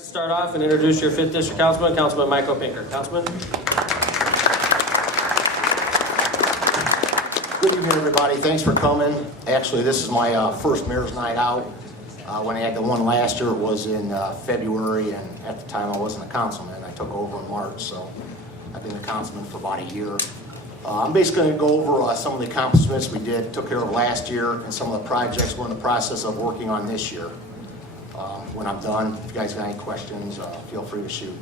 Start off and introduce your 5th District Councilman, Councilman Michael Pinker. Councilman? Good evening, everybody. Thanks for coming. Actually, this is my first Mayor's Night Out. When I had the one last year, it was in February, and at the time I wasn't a councilman. I took over in March, so I've been a councilman for about a year. I'm basically going to go over some of the accomplishments we took care of last year, and some of the projects we're in the process of working on this year. When I'm done, if you guys got any questions, feel free to shoot.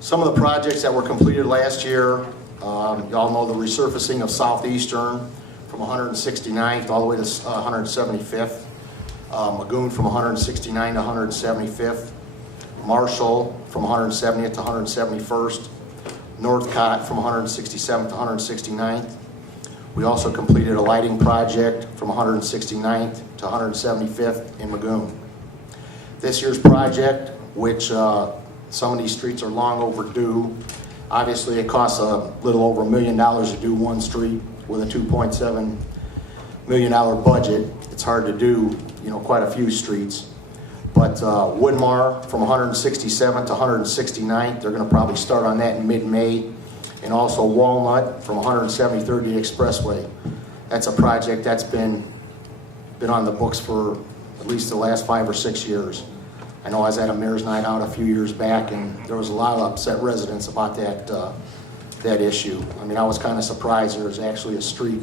Some of the projects that were completed last year, y'all know the resurfacing of Southeastern from 169th all the way to 175th, Magoon from 169 to 175th, Marshall from 170th to 171st, Northcott from 167th to 169th. We also completed a lighting project from 169th to 175th in Magoon. This year's project, which some of these streets are long overdue, obviously it costs a little over $1 million to do one street with a $2.7 million budget. It's hard to do, quite a few streets. But Woodmar from 167th to 169th, they're going to probably start on that in mid-May. And also Walnut from 173rd to the Expressway. That's a project that's been on the books for at least the last 5 or 6 years. I know I was at a Mayor's Night Out a few years back, and there was a lot of upset residents about that issue. I mean, I was kind of surprised there's actually a street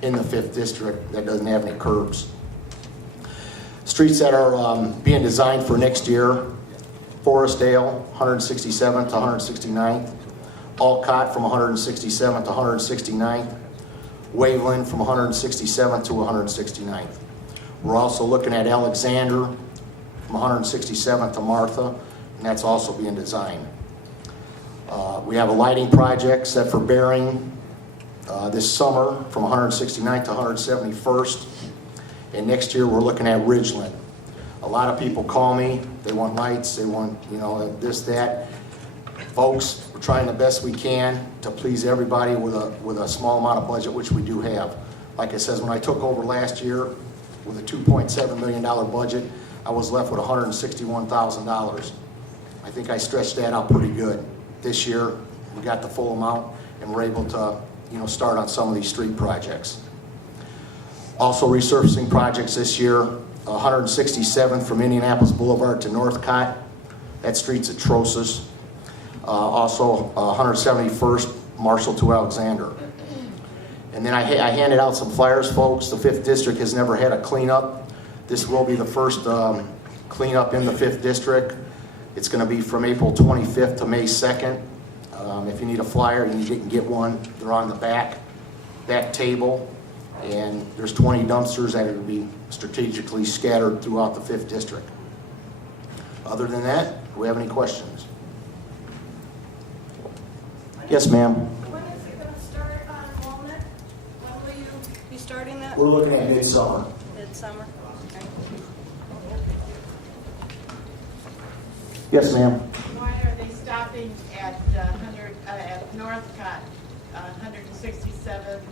in the 5th District that doesn't have any curbs. Streets that are being designed for next year: Forestdale, 167th to 169th. Alcott from 167th to 169th, Waveland from 167th to 169th. We're also looking at Alexander from 167th to Martha, and that's also being designed. We have a lighting project set for Bering this summer from 169th to 171st, and next year we're looking at Ridgeland. A lot of people call me, they want lights, they want, this, that. Folks, we're trying the best we can to please everybody with a small amount of budget, which we do have. Like I said, when I took over last year with a $2.7 million budget, I was left with $161,000. I think I stretched that out pretty good. This year, we got the full amount, and we're able to, start on some of these street projects. Also resurfacing projects this year: 167th from Indianapolis Boulevard to Northcott. That street's atrocious. Also 171st Marshall to Alexander. And then I handed out some flyers, folks. The 5th District has never had a cleanup. This will be the first cleanup in the 5th District. It's going to be from April 25th to May 2nd. If you need a flyer, you can get one. They're on the back table. And there's 20 dumpsters that are going to be strategically scattered throughout the 5th District. Other than that, do we have any questions? Yes, ma'am. When is it going to start on Walnut? When will you be starting that? We're looking at midsummer. Midsummer? Okay. Yes, ma'am. Why are they stopping at Northcott, 167th?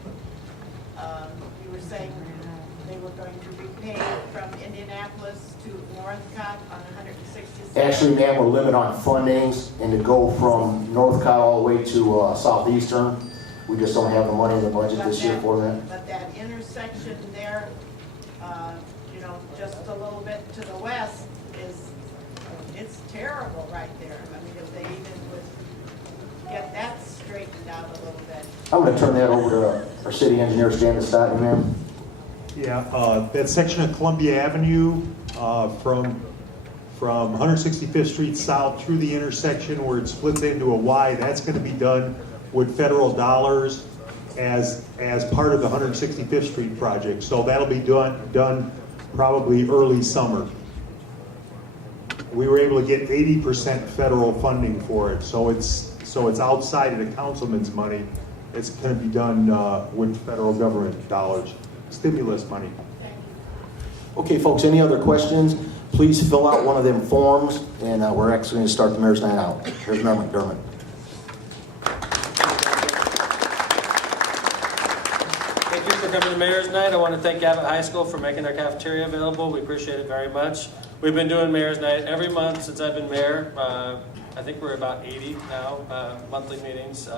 You were saying they were going to repay from Indianapolis to Northcott on 167th? Actually, ma'am, we're limited on fundings, and to go from Northcott all the way to Southeastern, we just don't have the money in the budget this year for that. But that intersection there, just a little bit to the west it's terrible right there. I mean, if they even would get that straightened out a little bit. I'm going to turn that over to our city engineer, Stan Stoughton, ma'am. Yeah, that section of Columbia Avenue from 165th Street south through the intersection where it splits into a Y, that's going to be done with federal dollars as part of the 165th Street project. So that'll be done probably early summer. We were able to get 80% federal funding for it, so it's outside of the councilman's money. It's going to be done with federal government dollars, stimulus money. Okay, folks, any other questions? Please fill out one of them forms, and we're actually going to start the Mayor's Night Out. Here's Mayor McDermott. Thank you for coming to Mayor's Night. I want to thank Abbott High School for making their cafeteria available. We appreciate it very much. We've been doing Mayor's Night every month since I've been mayor. I think we're about 80 now, monthly meetings.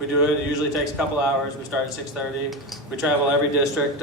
We do it usually takes a couple hours. We start at 6:30. We travel every district.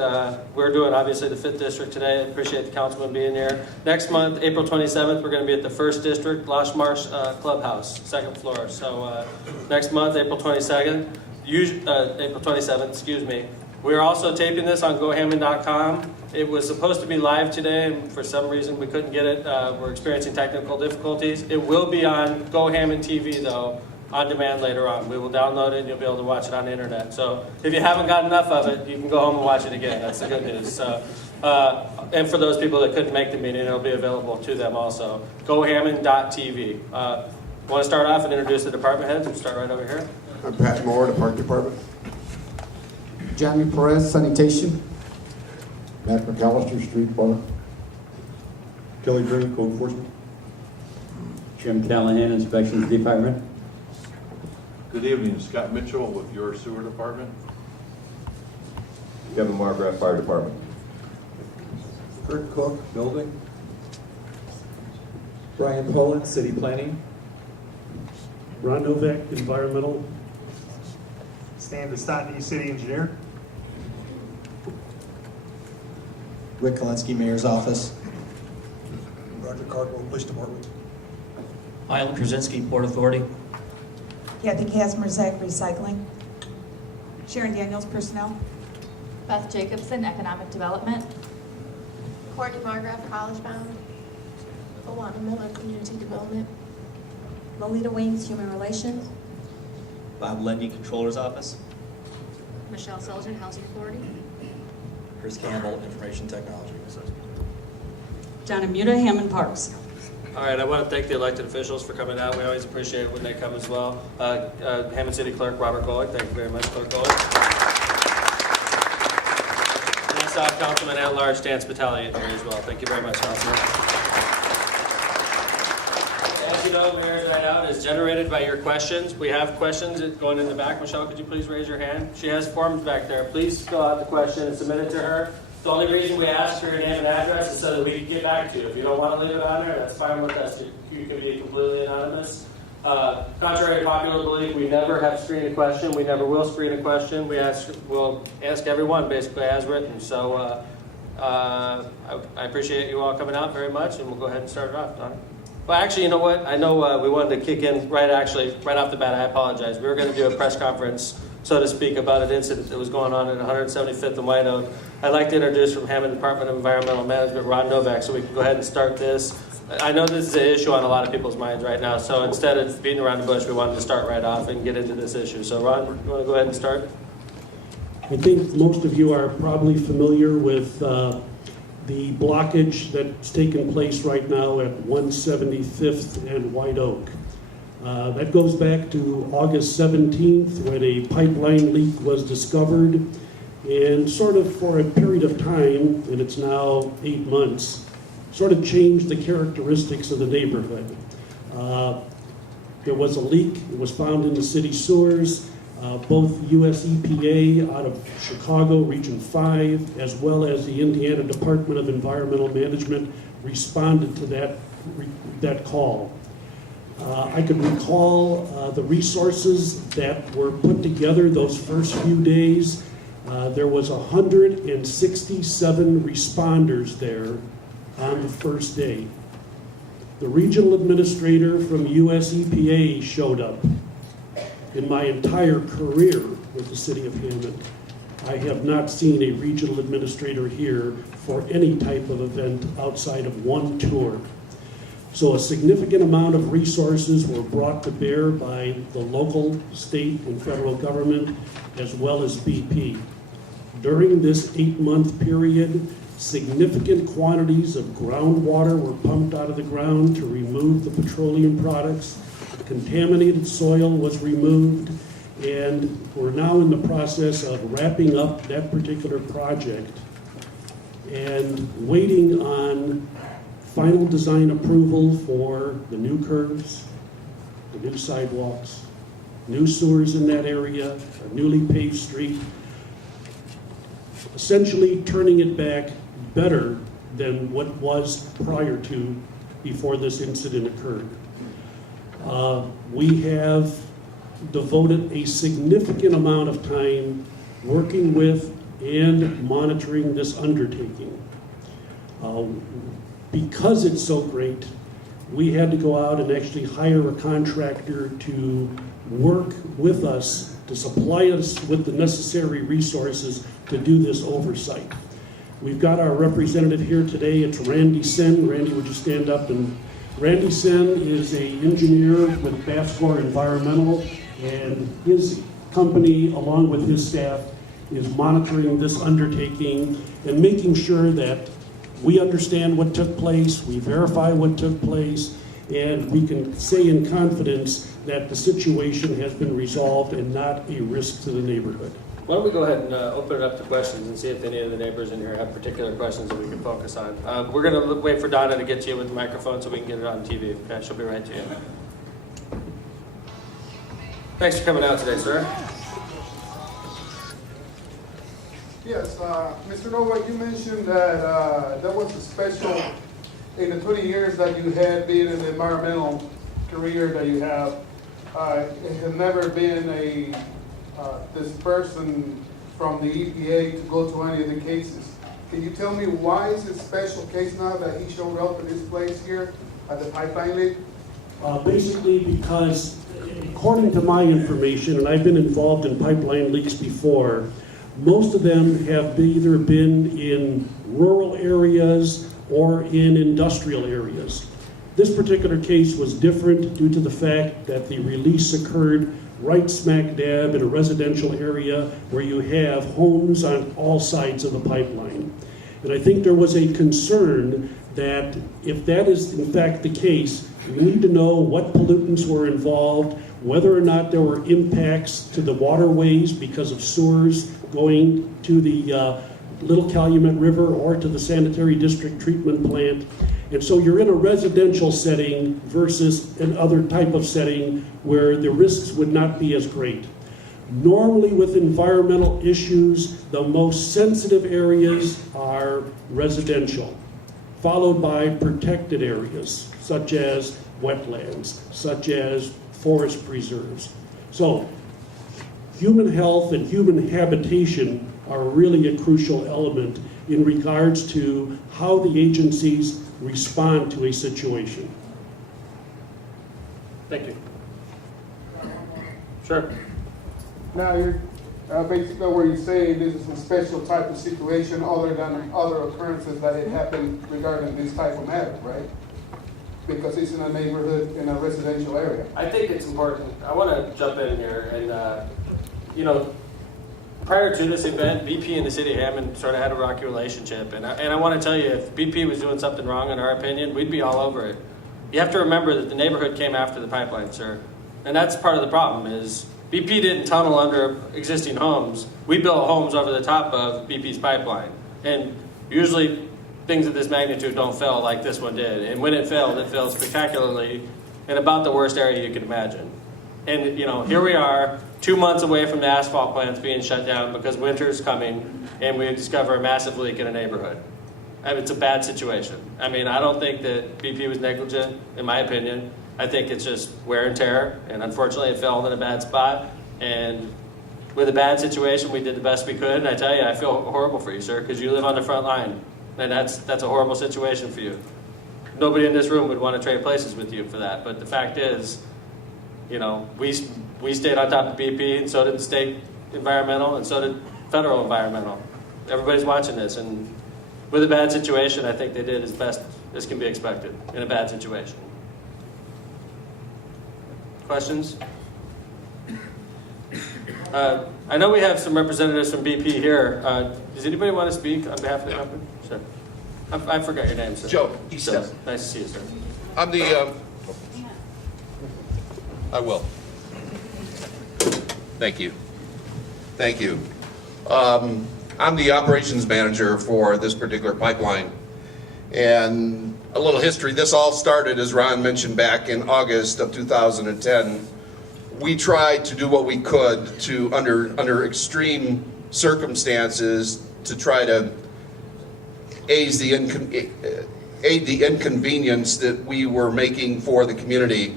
We're doing obviously the 5th district today. I appreciate the councilman being here. Next month, April 27th, we're going to be at the 1st district, Lost Marsh Clubhouse, 2nd floor. So next month, April 22nd, April 27th, excuse me. We're also taping this on GoHammond.com. It was supposed to be live today, and for some reason we couldn't get it. We're experiencing technical difficulties. It will be on GoHammond TV, though, on demand later on. We will download it, and you'll be able to watch it on the internet. So if you haven't got enough of it, you can go home and watch it again. That's the good news. So, and for those people that couldn't make the meeting, it'll be available to them also. GoHammond.tv. Want to start off and introduce the department heads? We'll start right over here. I'm Pat Moore, the Park Department. Johnny Perez, sanitation. Matt McAllister, Street Bar. Kelly Green, Code Enforcement. Jim Callahan, Inspections Department. Good evening, Scott Mitchell with your sewer department. Kevin Margraff, Fire Department. Kurt Cook, building. Brian Poland, City Planning. Ron Novak, Environmental. Stan Vestotny, City Engineer. Rick Kolensky, Mayor's Office. Roger Cardwell, Police Department. Island Krasinski, Port Authority. Kathy Kasmerzak, Recycling. Sharon Daniels, Personnel. Beth Jacobson, Economic Development. Courtney Margraff, College Bound. Alana Miller, Community Development. Lolita Wings, Human Relations. Bob Lendy, Controller's Office. Michelle Selden, Housing Authority. Chris Campbell, Information Technology. John Amuda, Hammond Parks. All right, I want to thank the elected officials for coming out. We always appreciate it when they come as well. Hammond City Clerk Robert Golick, thank you very much, Clerk Golick. And I saw Councilman at Large Dan Spitali here as well. Thank you very much, Councilman. As you know, Mayor's Night Out is generated by your questions. We have questions going in the back. Michelle, could you please raise your hand? She has forms back there. Please fill out the question and submit it to her. The only reason we ask for your name and address is so that we can get back to you. If you don't want to leave it on there, that's fine with us. You can be completely anonymous. Contrary to popular belief, we never have screened a question. We never will screen a question. We'll ask everyone basically as written. So I appreciate you all coming out very much, and we'll go ahead and start it off, Donna. Well, actually, you know what? I know we wanted to kick in right off the bat. I apologize. We were going to do a press conference, so to speak, about an incident that was going on at 175th and White Oak. I'd like to introduce from Hammond Department of Environmental Management, Ron Novak, so we can go ahead and start this. I know this is an issue on a lot of people's minds right now, so instead of beating around the bush, we wanted to start right off and get into this issue. So, Ron, you want to go ahead and start? I think most of you are probably familiar with the blockage that's taken place right now at 175th and White Oak. That goes back to August 17th when a pipeline leak was discovered, and sort of for a period of time, and it's now 8 months, sort of changed the characteristics of the neighborhood. There was a leak. It was found in the city sewers. Both U.S. EPA out of Chicago, Region 5, as well as the Indiana Department of Environmental Management responded to that call. I could recall the resources that were put together those first few days. There was 167 responders there on the first day. The regional administrator from US EPA showed up. In my entire career with the city of Hammond, I have not seen a regional administrator here for any type of event outside of one tour. So a significant amount of resources were brought to bear by the local, state, and federal government, as well as BP. During this 8-month period, significant quantities of groundwater were pumped out of the ground to remove the petroleum products. Contaminated soil was removed, and we're now in the process of wrapping up that particular project and waiting on final design approval for the new curbs, the new sidewalks, new sewers in that area, a newly paved street. essentially turning it back better than what was prior to, before this incident occurred. We have devoted a significant amount of time working with and monitoring this undertaking. Because it's so great, we had to go out and actually hire a contractor to work with us, to supply us with the necessary resources to do this oversight. We've got our representative here today. It's Randy Sen. Randy, would you stand up? And Randy Sen is an engineer with Bapscor Environmental, and his company, along with his staff, is monitoring this undertaking and making sure that we understand what took place, we verify what took place, and we can say in confidence that the situation has been resolved and not a risk to the neighborhood. Why don't we go ahead and open it up to questions and see if any of the neighbors in here have particular questions that we can focus on. We're going to wait for Donna to get to you with the microphone so we can get it on TV. Okay, she'll be right to you. Thanks for coming out today, sir. Yes, Mr. Nova, you mentioned that that was a special, in the 20 years that you had being in the environmental career that you have, it has never been a this person from the EPA to go to any of the cases. Can you tell me why is it a special case now that he showed up in this place here at the pipeline leak? Basically because, according to my information, and I've been involved in pipeline leaks before, most of them have either been in rural areas or in industrial areas. This particular case was different due to the fact that the release occurred right smack dab in a residential area where you have homes on all sides of the pipeline. And I think there was a concern that if that is in fact the case, we need to know what pollutants were involved, whether or not there were impacts to the waterways because of sewers going to the Little Calumet River or to the sanitary district treatment plant. And so you're in a residential setting versus another type of setting where the risks would not be as great. Normally with environmental issues, the most sensitive areas are residential, followed by protected areas, such as wetlands, such as forest preserves. So human health and human habitation are really a crucial element in regards to how the agencies respond to a situation. Thank you. Sure. Now you're basically where you're saying this is a special type of situation other than other occurrences that had happened regarding this type of matter, right? Because it's in a neighborhood, in a residential area. I think it's important. I want to jump in here and, you know, prior to this event, BP and the city of Hammond sort of had a rocky relationship. And I want to tell you, if BP was doing something wrong, in our opinion, we'd be all over it. You have to remember that the neighborhood came after the pipeline, sir. And that's part of the problem is BP didn't tunnel under existing homes. We built homes over the top of BP's pipeline. And usually things of this magnitude don't fail like this one did. And when it failed spectacularly in about the worst area you can imagine. And, you know, here we are, 2 months away from the asphalt plants being shut down because winter's coming and we discover a massive leak in a neighborhood. I mean, it's a bad situation. I mean, I don't think that BP was negligent, in my opinion. I think it's just wear and tear, and unfortunately it fell in a bad spot. And with a bad situation, we did the best we could. And I tell you, I feel horrible for you, sir, because you live on the front line. And that's a horrible situation for you. Nobody in this room would want to trade places with you for that. But the fact is, you know, we stayed on top of BP, and so did the state environmental, and so did federal environmental. Everybody's watching this, and with a bad situation, I think they did as best as can be expected in a bad situation. Questions? I know we have some representatives from BP here. Does anybody want to speak on behalf of the company? Sure. I forgot your name, sir. Joe. Joe. Nice to see you, sir. I'm the, I will. Thank you. Thank you. I'm the operations manager for this particular pipeline. And a little history, this all started, as Ron mentioned, back in August of 2010. We tried to do what we could to, under extreme circumstances, to try to aid the inconvenience that we were making for the community.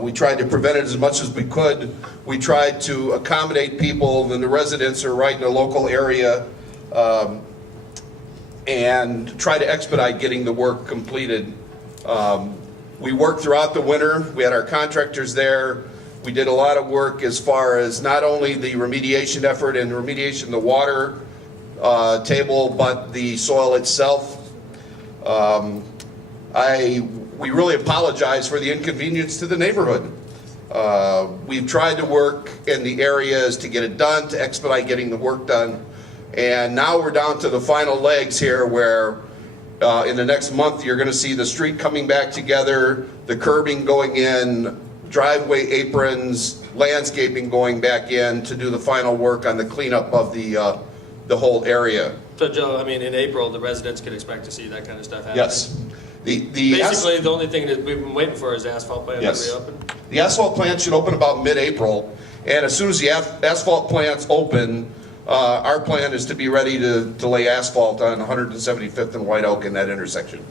We tried to prevent it as much as we could. We tried to accommodate people, and the residents are right in the local area, and try to expedite getting the work completed. We worked throughout the winter. We had our contractors there. We did a lot of work as far as not only the remediation effort and remediation of the water table, but the soil itself. We really apologize for the inconvenience to the neighborhood. We've tried to work in the areas to get it done, to expedite getting the work done. And now we're down to the final legs here where in the next month you're going to see the street coming back together, the curbing going in, driveway aprons, landscaping going back in to do the final work on the cleanup of the whole area. So Joe, I mean, in April, the residents can expect to see that kind of stuff happen? Yes. Basically, the only thing that we've been waiting for is the asphalt plant to reopen? The asphalt plant should open about mid-April, and as soon as the asphalt plant's open, our plan is to be ready to lay asphalt on 175th and White Oak in that intersection.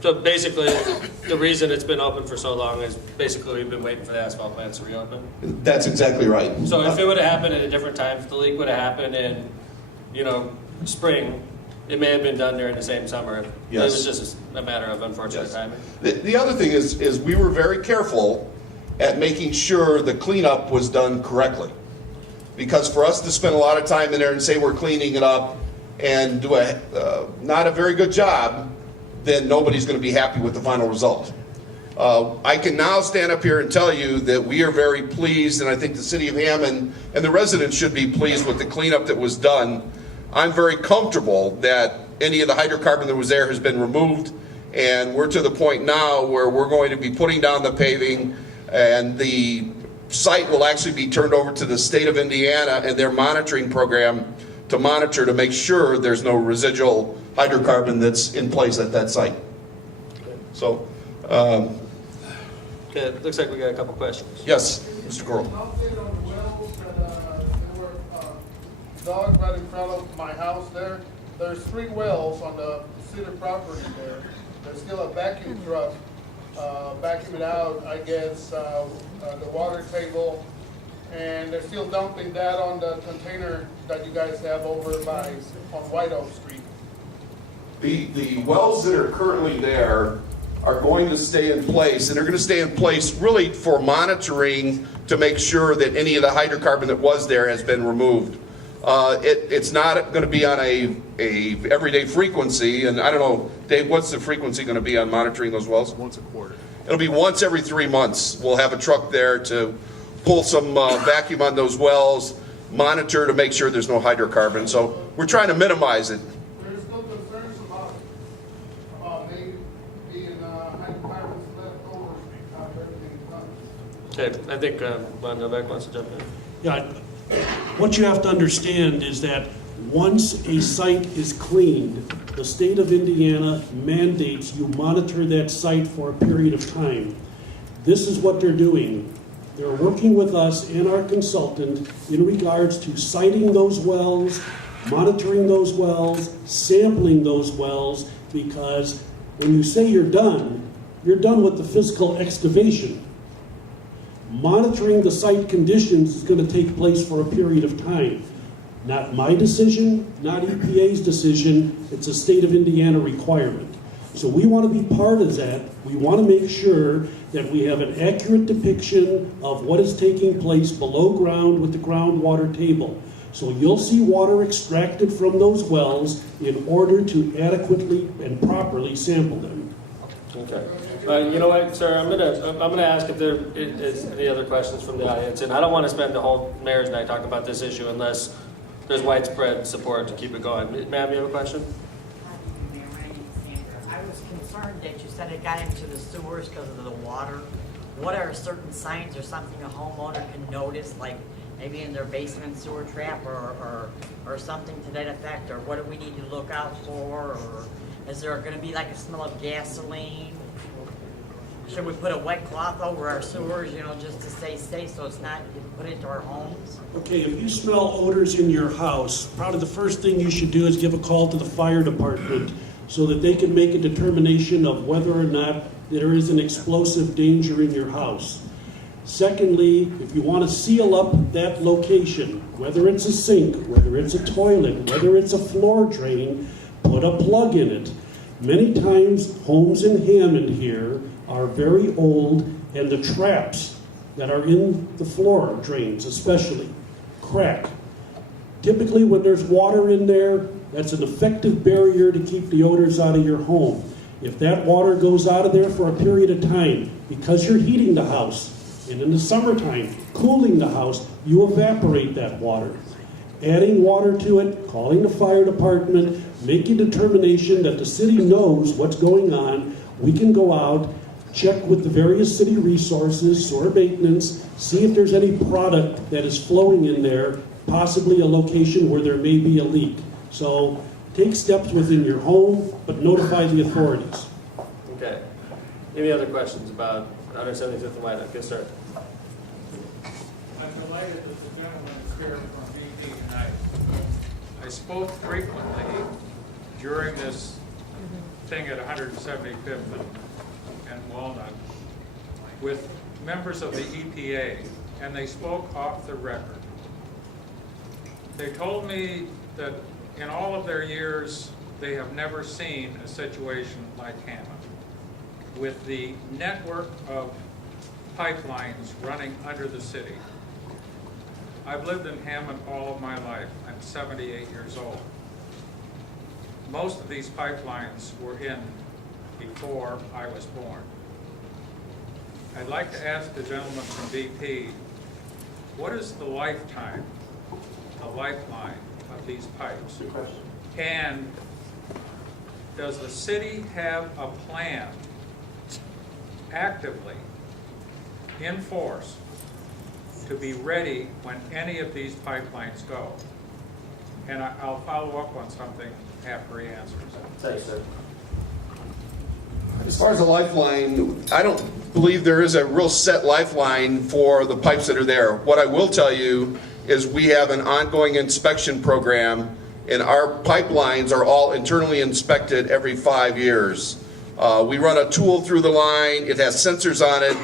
So basically, the reason it's been open for so long is basically we've been waiting for the asphalt plants to reopen? That's exactly right. So if it would have happened at a different time, if the leak would have happened in, spring, it may have been done during the same summer. Yes. It was just a matter of unfortunate timing. The other thing is we were very careful at making sure the cleanup was done correctly. Because for us to spend a lot of time in there and say we're cleaning it up and do not a very good job, then nobody's going to be happy with the final result. I can now stand up here and tell you that we are very pleased, and I think the city of Hammond and the residents should be pleased with the cleanup that was done. I'm very comfortable that any of the hydrocarbon that was there has been removed, and we're to the point now where we're going to be putting down the paving, and the site will actually be turned over to the state of Indiana and their monitoring program to monitor to make sure there's no residual hydrocarbon that's in place at that site. So, Okay, it looks like we got a couple questions. yes, Mr. Corl. An update on the wells that were dug right in front of my house there. There's 3 wells on the city property there. There's still a vacuum truck vacuuming out, I guess, the water table, and they're still dumping that on the container that you guys have over on White Oak Street. The wells that are currently there are going to stay in place, and they're going to stay in place really for monitoring to make sure that any of the hydrocarbon that was there has been removed. It's not going to be on a everyday frequency, and I don't know, Dave, what's the frequency going to be on monitoring those wells? Once a quarter. It'll be once every 3 months. We'll have a truck there to pull some vacuum on those wells, monitor to make sure there's no hydrocarbon. So we're trying to minimize it. There's still concerns about maybe being hydrocarbons left over after everything's done. Okay, I think Von Novak wants to jump in. Yeah, what you have to understand is that once a site is cleaned, the state of Indiana mandates you monitor that site for a period of time. This is what they're doing. They're working with us and our consultant in regards to siting those wells, monitoring those wells, sampling those wells, because when you say you're done with the physical excavation. Monitoring the site conditions is going to take place for a period of time. Not my decision, not EPA's decision, it's a state of Indiana requirement. So we want to be part of that. We want to make sure that we have an accurate depiction of what is taking place below ground with the groundwater table. So you'll see water extracted from those wells in order to adequately and properly sample them. Okay. You know what, sir? I'm gonna ask if there is any other questions from the audience, and I don't want to spend the whole mayor's night talking about this issue unless there's widespread support to keep it going. Ma'am, you have a question? Mayor, my name is Sandra. I was concerned that you said it got into the sewers because of the water. What are certain signs or something a homeowner can notice, like maybe in their basement sewer trap or something to that effect? Or what do we need to look out for? Or is there going to be like a smell of gasoline? should we put a wet cloth over our sewers, you know, just to stay safe so it's not put into our homes? Okay, if you smell odors in your house, probably the first thing you should do is give a call to the fire department so that they can make a determination of whether or not there is an explosive danger in your house. Secondly, if you want to seal up that location, whether it's a sink, whether it's a toilet, whether it's a floor drain, put a plug in it. Many times, homes in Hammond here are very old, and the traps that are in the floor drains especially crack. Typically, when there's water in there, that's an effective barrier to keep the odors out of your home. If that water goes out of there for a period of time, because you're heating the house, and in the summertime, cooling the house, you evaporate that water. Adding water to it, calling the fire department, making determination that the city knows what's going on. We can go out, check with the various city resources, sewer maintenance, see if there's any product that is flowing in there, possibly a location where there may be a leak. So take steps within your home, but notify the authorities. Okay. Any other questions about 175th and White Oak? Yes, sir. I'm delighted that the gentleman is here from BP tonight. I spoke frequently during this thing at 175th and Walnut with members of the EPA, and they spoke off the record. They told me that in all of their years, they have never seen a situation like Hammond, with the network of pipelines running under the city. I've lived in Hammond all of my life. I'm 78 years old. Most of these pipelines were in before I was born. I'd like to ask the gentleman from BP, what is the lifetime, the lifeline of these pipes? Good question. And does the city have a plan actively in force to be ready when any of these pipelines go? And I'll follow up on something after he answers. Thanks, sir. As far as a lifeline, I don't believe there is a real set lifeline for the pipes that are there. What I will tell you is we have an ongoing inspection program, and our pipelines are all internally inspected every 5 years. We run a tool through the line, it has sensors on it,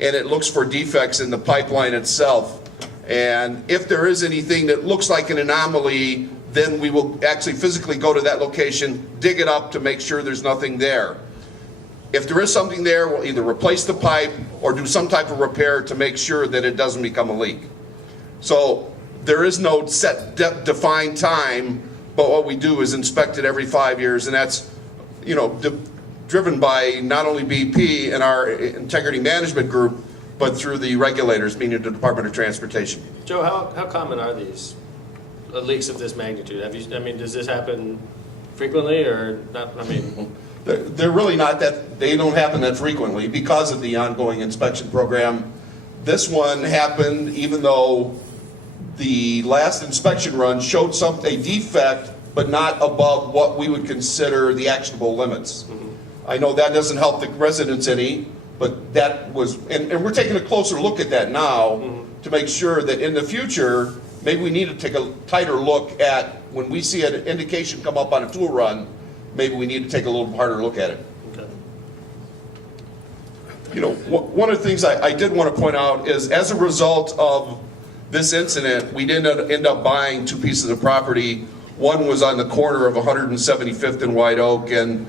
and it looks for defects in the pipeline itself. And if there is anything that looks like an anomaly, then we will actually physically go to that location, dig it up to make sure there's nothing there. If there is something there, we'll either replace the pipe or do some type of repair to make sure that it doesn't become a leak. So there is no set defined time, but what we do is inspect it every 5 years, and that's, you know, driven by not only BP and our integrity management group, but through the regulators, meaning the Department of Transportation. Joe, how common are these leaks of this magnitude? Does this happen frequently or not? They're really not that, they don't happen that frequently because of the ongoing inspection program. This one happened even though the last inspection run showed a defect, but not above what we would consider the actionable limits. I know that doesn't help the residents any, but that was, and we're taking a closer look at that now to make sure that in the future, maybe we need to take a tighter look at when we see an indication come up on a tool run, maybe we need to take a little harder look at it. Okay. You know, one of the things I did want to point out is as a result of this incident, we didn't end up buying two pieces of property. One was on the corner of 175th and White Oak, and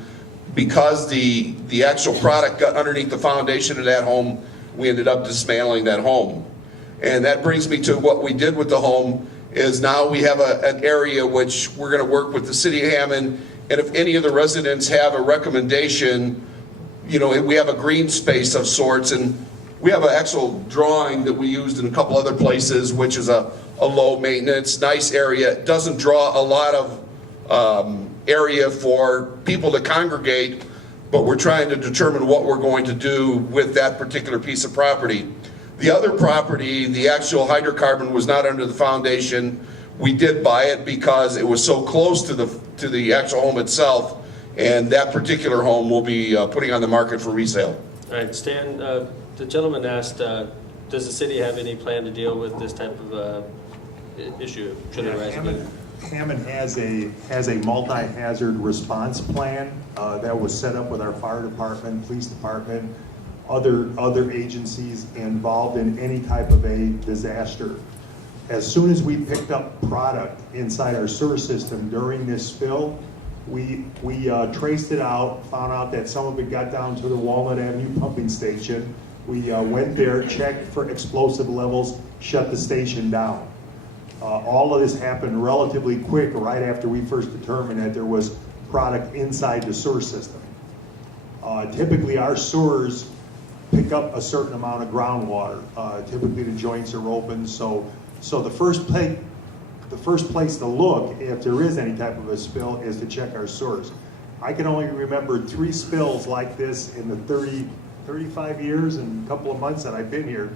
because the actual product got underneath the foundation of that home, we ended up dismantling that home. And that brings me to what we did with the home is now we have an area which we're going to work with the city of Hammond, and if any of the residents have a recommendation, you know, we have a green space of sorts, and we have an actual drawing that we used in a couple other places, which is a low maintenance, nice area. It doesn't draw a lot of area for people to congregate, but we're trying to determine what we're going to do with that particular piece of property. The other property, the actual hydrocarbon was not under the foundation. We did buy it because it was so close to the actual home itself, and that particular home will be putting on the market for resale. All right, Stan, the gentleman asked, does the city have any plan to deal with this type of issue? Should it arise again? Hammond has a multi-hazard response plan that was set up with our fire department, police department, other agencies involved in any type of a disaster. As soon as we picked up product inside our sewer system during this spill, we traced it out, found out that some of it got down to the Walnut Avenue pumping station. We went there, checked for explosive levels, shut the station down. All of this happened relatively quick right after we first determined that there was product inside the sewer system. Typically our sewers pick up a certain amount of groundwater. Typically the joints are open, so the first place to look if there is any type of a spill is to check our sewers. I can only remember 3 spills like this in the 35 years and a couple of months that I've been here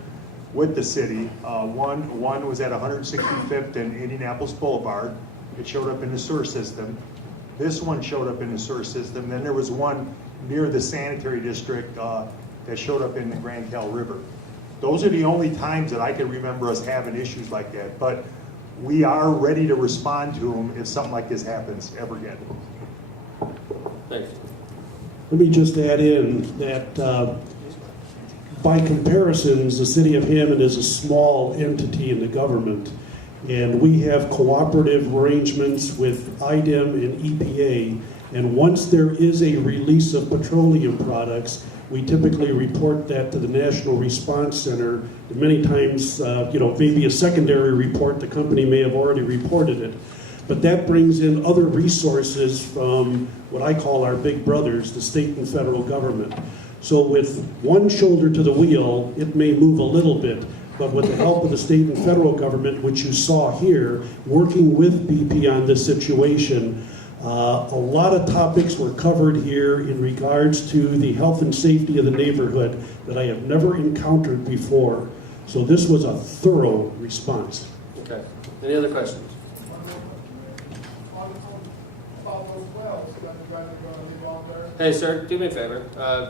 with the city. One was at 165th and Indianapolis Boulevard. It showed up in the sewer system. This one showed up in the sewer system. Then there was one near the sanitary district that showed up in the Grand Cal River. Those are the only times that I can remember us having issues like that. But we are ready to respond to them if something like this happens ever again. Thanks. Let me just add in that by comparisons, the city of Hammond is a small entity in the government, and we have cooperative arrangements with IDEM and EPA, and once there is a release of petroleum products, we typically report that to the National Response Center. Many times, maybe a secondary report, the company may have already reported it. But that brings in other resources from what I call our big brothers, the state and federal government. So with one shoulder to the wheel, it may move a little bit, but with the help of the state and federal government, which you saw here, working with BP on this situation, a lot of topics were covered here in regards to the health and safety of the neighborhood that I have never encountered before. So this was a thorough response. Okay. Any other questions? Hey, sir, do me a favor.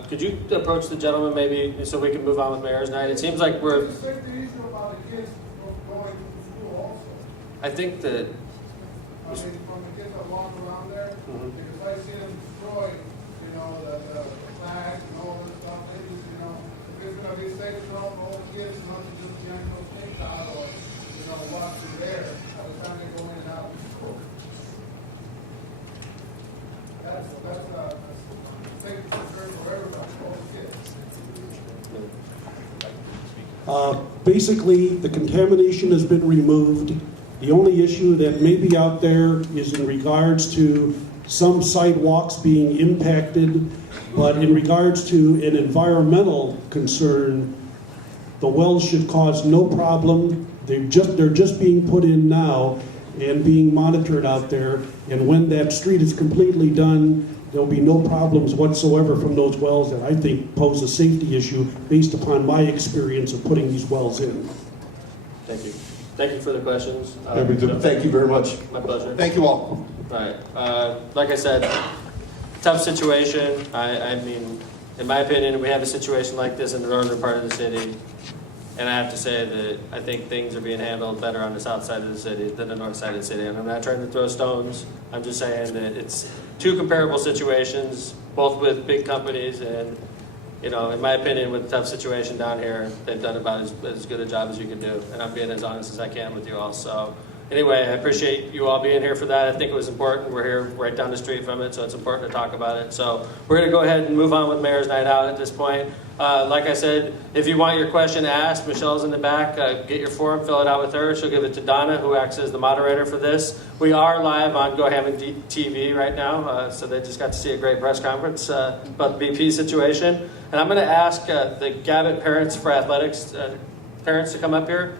Could you approach the gentleman maybe so we can move on with Mayor's Night? It seems like we're... I think that... I mean, from the kids that walk around there, because I see them destroy, the flags and all this stuff, they just, if it's gonna be safe for all the kids, not to just yank those things out or, walk through there by the time they go in and out of school. That's a safety concern for everybody, all the kids. Basically, the contamination has been removed. The only issue that may be out there is in regards to some sidewalks being impacted, but in regards to an environmental concern, the wells should cause no problem. They're just being put in now and being monitored out there, and when that street is completely done, there'll be no problems whatsoever from those wells that I think pose a safety issue based upon my experience of putting these wells in. Thank you. Thank you for the questions. Thank you very much. My pleasure. Thank you all. All right. Like I said, tough situation. I mean, in my opinion, we have a situation like this in the northern part of the city, and I have to say that I think things are being handled better on the south side of the city than the north side of the city. And I'm not trying to throw stones. I'm just saying that it's two comparable situations, both with big companies, and in my opinion, with a tough situation down here, they've done about as good a job as you can do. And I'm being as honest as I can with you all. So anyway, I appreciate you all being here for that. I think it was important. We're here right down the street from it, so it's important to talk about it. So we're going to go ahead and move on with Mayor's Night Out at this point. Like I said, if you want your question asked, Michelle's in the back. Get your form, fill it out with her. She'll give it to Donna, who acts as the moderator for this. We are live on Go Hammond TV right now, so they just got to see a great press conference about the BP situation. And I'm going to ask the Gavitt Parents for Athletics parents to come up here.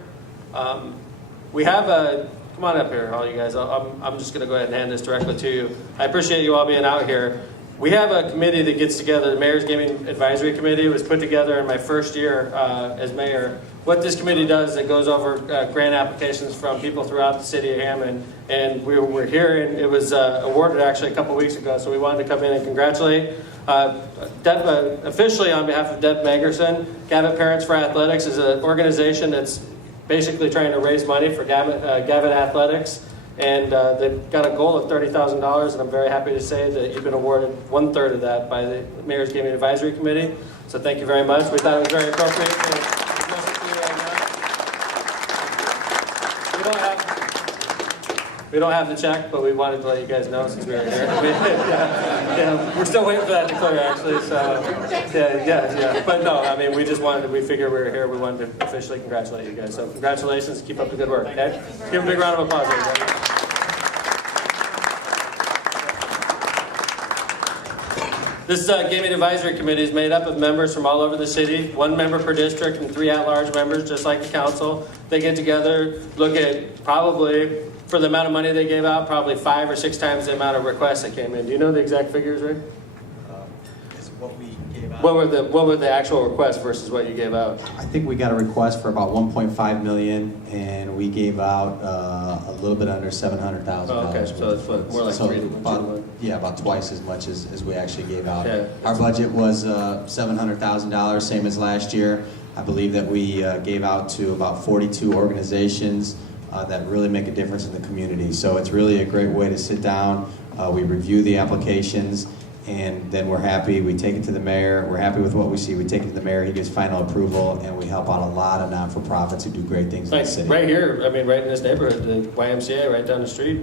We have come on up here, all you guys. I'm just going to go ahead and hand this directly to you. I appreciate you all being out here. We have a committee that gets together. The Mayor's Gaming Advisory Committee was put together in my first year as mayor. What this committee does is it goes over grant applications from people throughout the city of Hammond. And we were here, and it was awarded actually a couple weeks ago, so we wanted to come in and congratulate Officially, on behalf of Deb Magerson, Gavitt Parents for Athletics is an organization that's basically trying to raise money for Gavitt Athletics. And they've got a goal of $30,000, and I'm very happy to say that you've been awarded 1/3 of that by the Mayor's Gaming Advisory Committee. So thank you very much. We thought it was very appropriate to address it to you right now. We don't have the check, but we wanted to let you guys know since we were here. Yeah, we're still waiting for that to clear, actually. So, yeah. But no, I mean, we figured we were here. We wanted to officially congratulate you guys. So congratulations. Keep up the good work. Okay? Give a big round of applause, everybody. This Gaming Advisory Committee is made up of members from all over the city, 1 member per district and 3 at-large members, just like the council. They get together, look at probably, for the amount of money they gave out, probably 5 or 6 times the amount of requests that came in. Do you know the exact figures, Rick? Is what we gave out. What were the actual requests versus what you gave out? I think we got a request for about 1.5 million, and we gave out a little bit under $700,000. Oh, okay, so it's what, more like So 3 to 2 to 1. Yeah, about twice as much as we actually gave out. Yeah. Our budget was $700,000, same as last year. I believe that we gave out to about 42 organizations that really make a difference in the community. So it's really a great way to sit down. We review the applications, and then we're happy. We take it to the mayor. We're happy with what we see. We take it to the mayor. He gives final approval, and we help out a lot of non-for-profits who do great things in the city. Right here, I mean, right in this neighborhood, the YMCA right down the street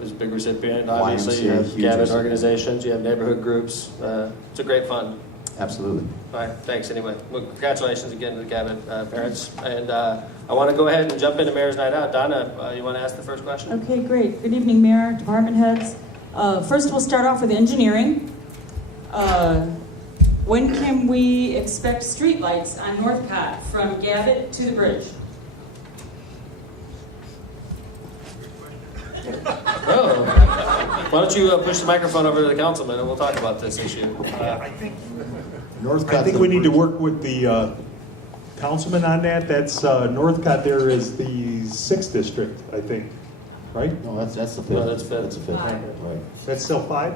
is a big recipient. Obviously, you have huge Gavitt recipient. organizations, you have neighborhood groups. It's a great fund. Absolutely. All right, thanks anyway. Well, congratulations again to the Gavitt parents. And I want to go ahead and jump into Mayor's Night Out. Donna, you want to ask the first question? Okay, great. Good evening, Mayor, department heads. First, we'll start off with engineering. When can we expect streetlights on Northcott from Gavitt to the bridge? Oh. Why don't you push the microphone over to the councilman and we'll talk about this issue. I think we need to work with the councilman on that. That's Northcott there is the 6th district, I think, right? No, that's the 5th. No, that's 5th. That's the 5th, right. That's still 5?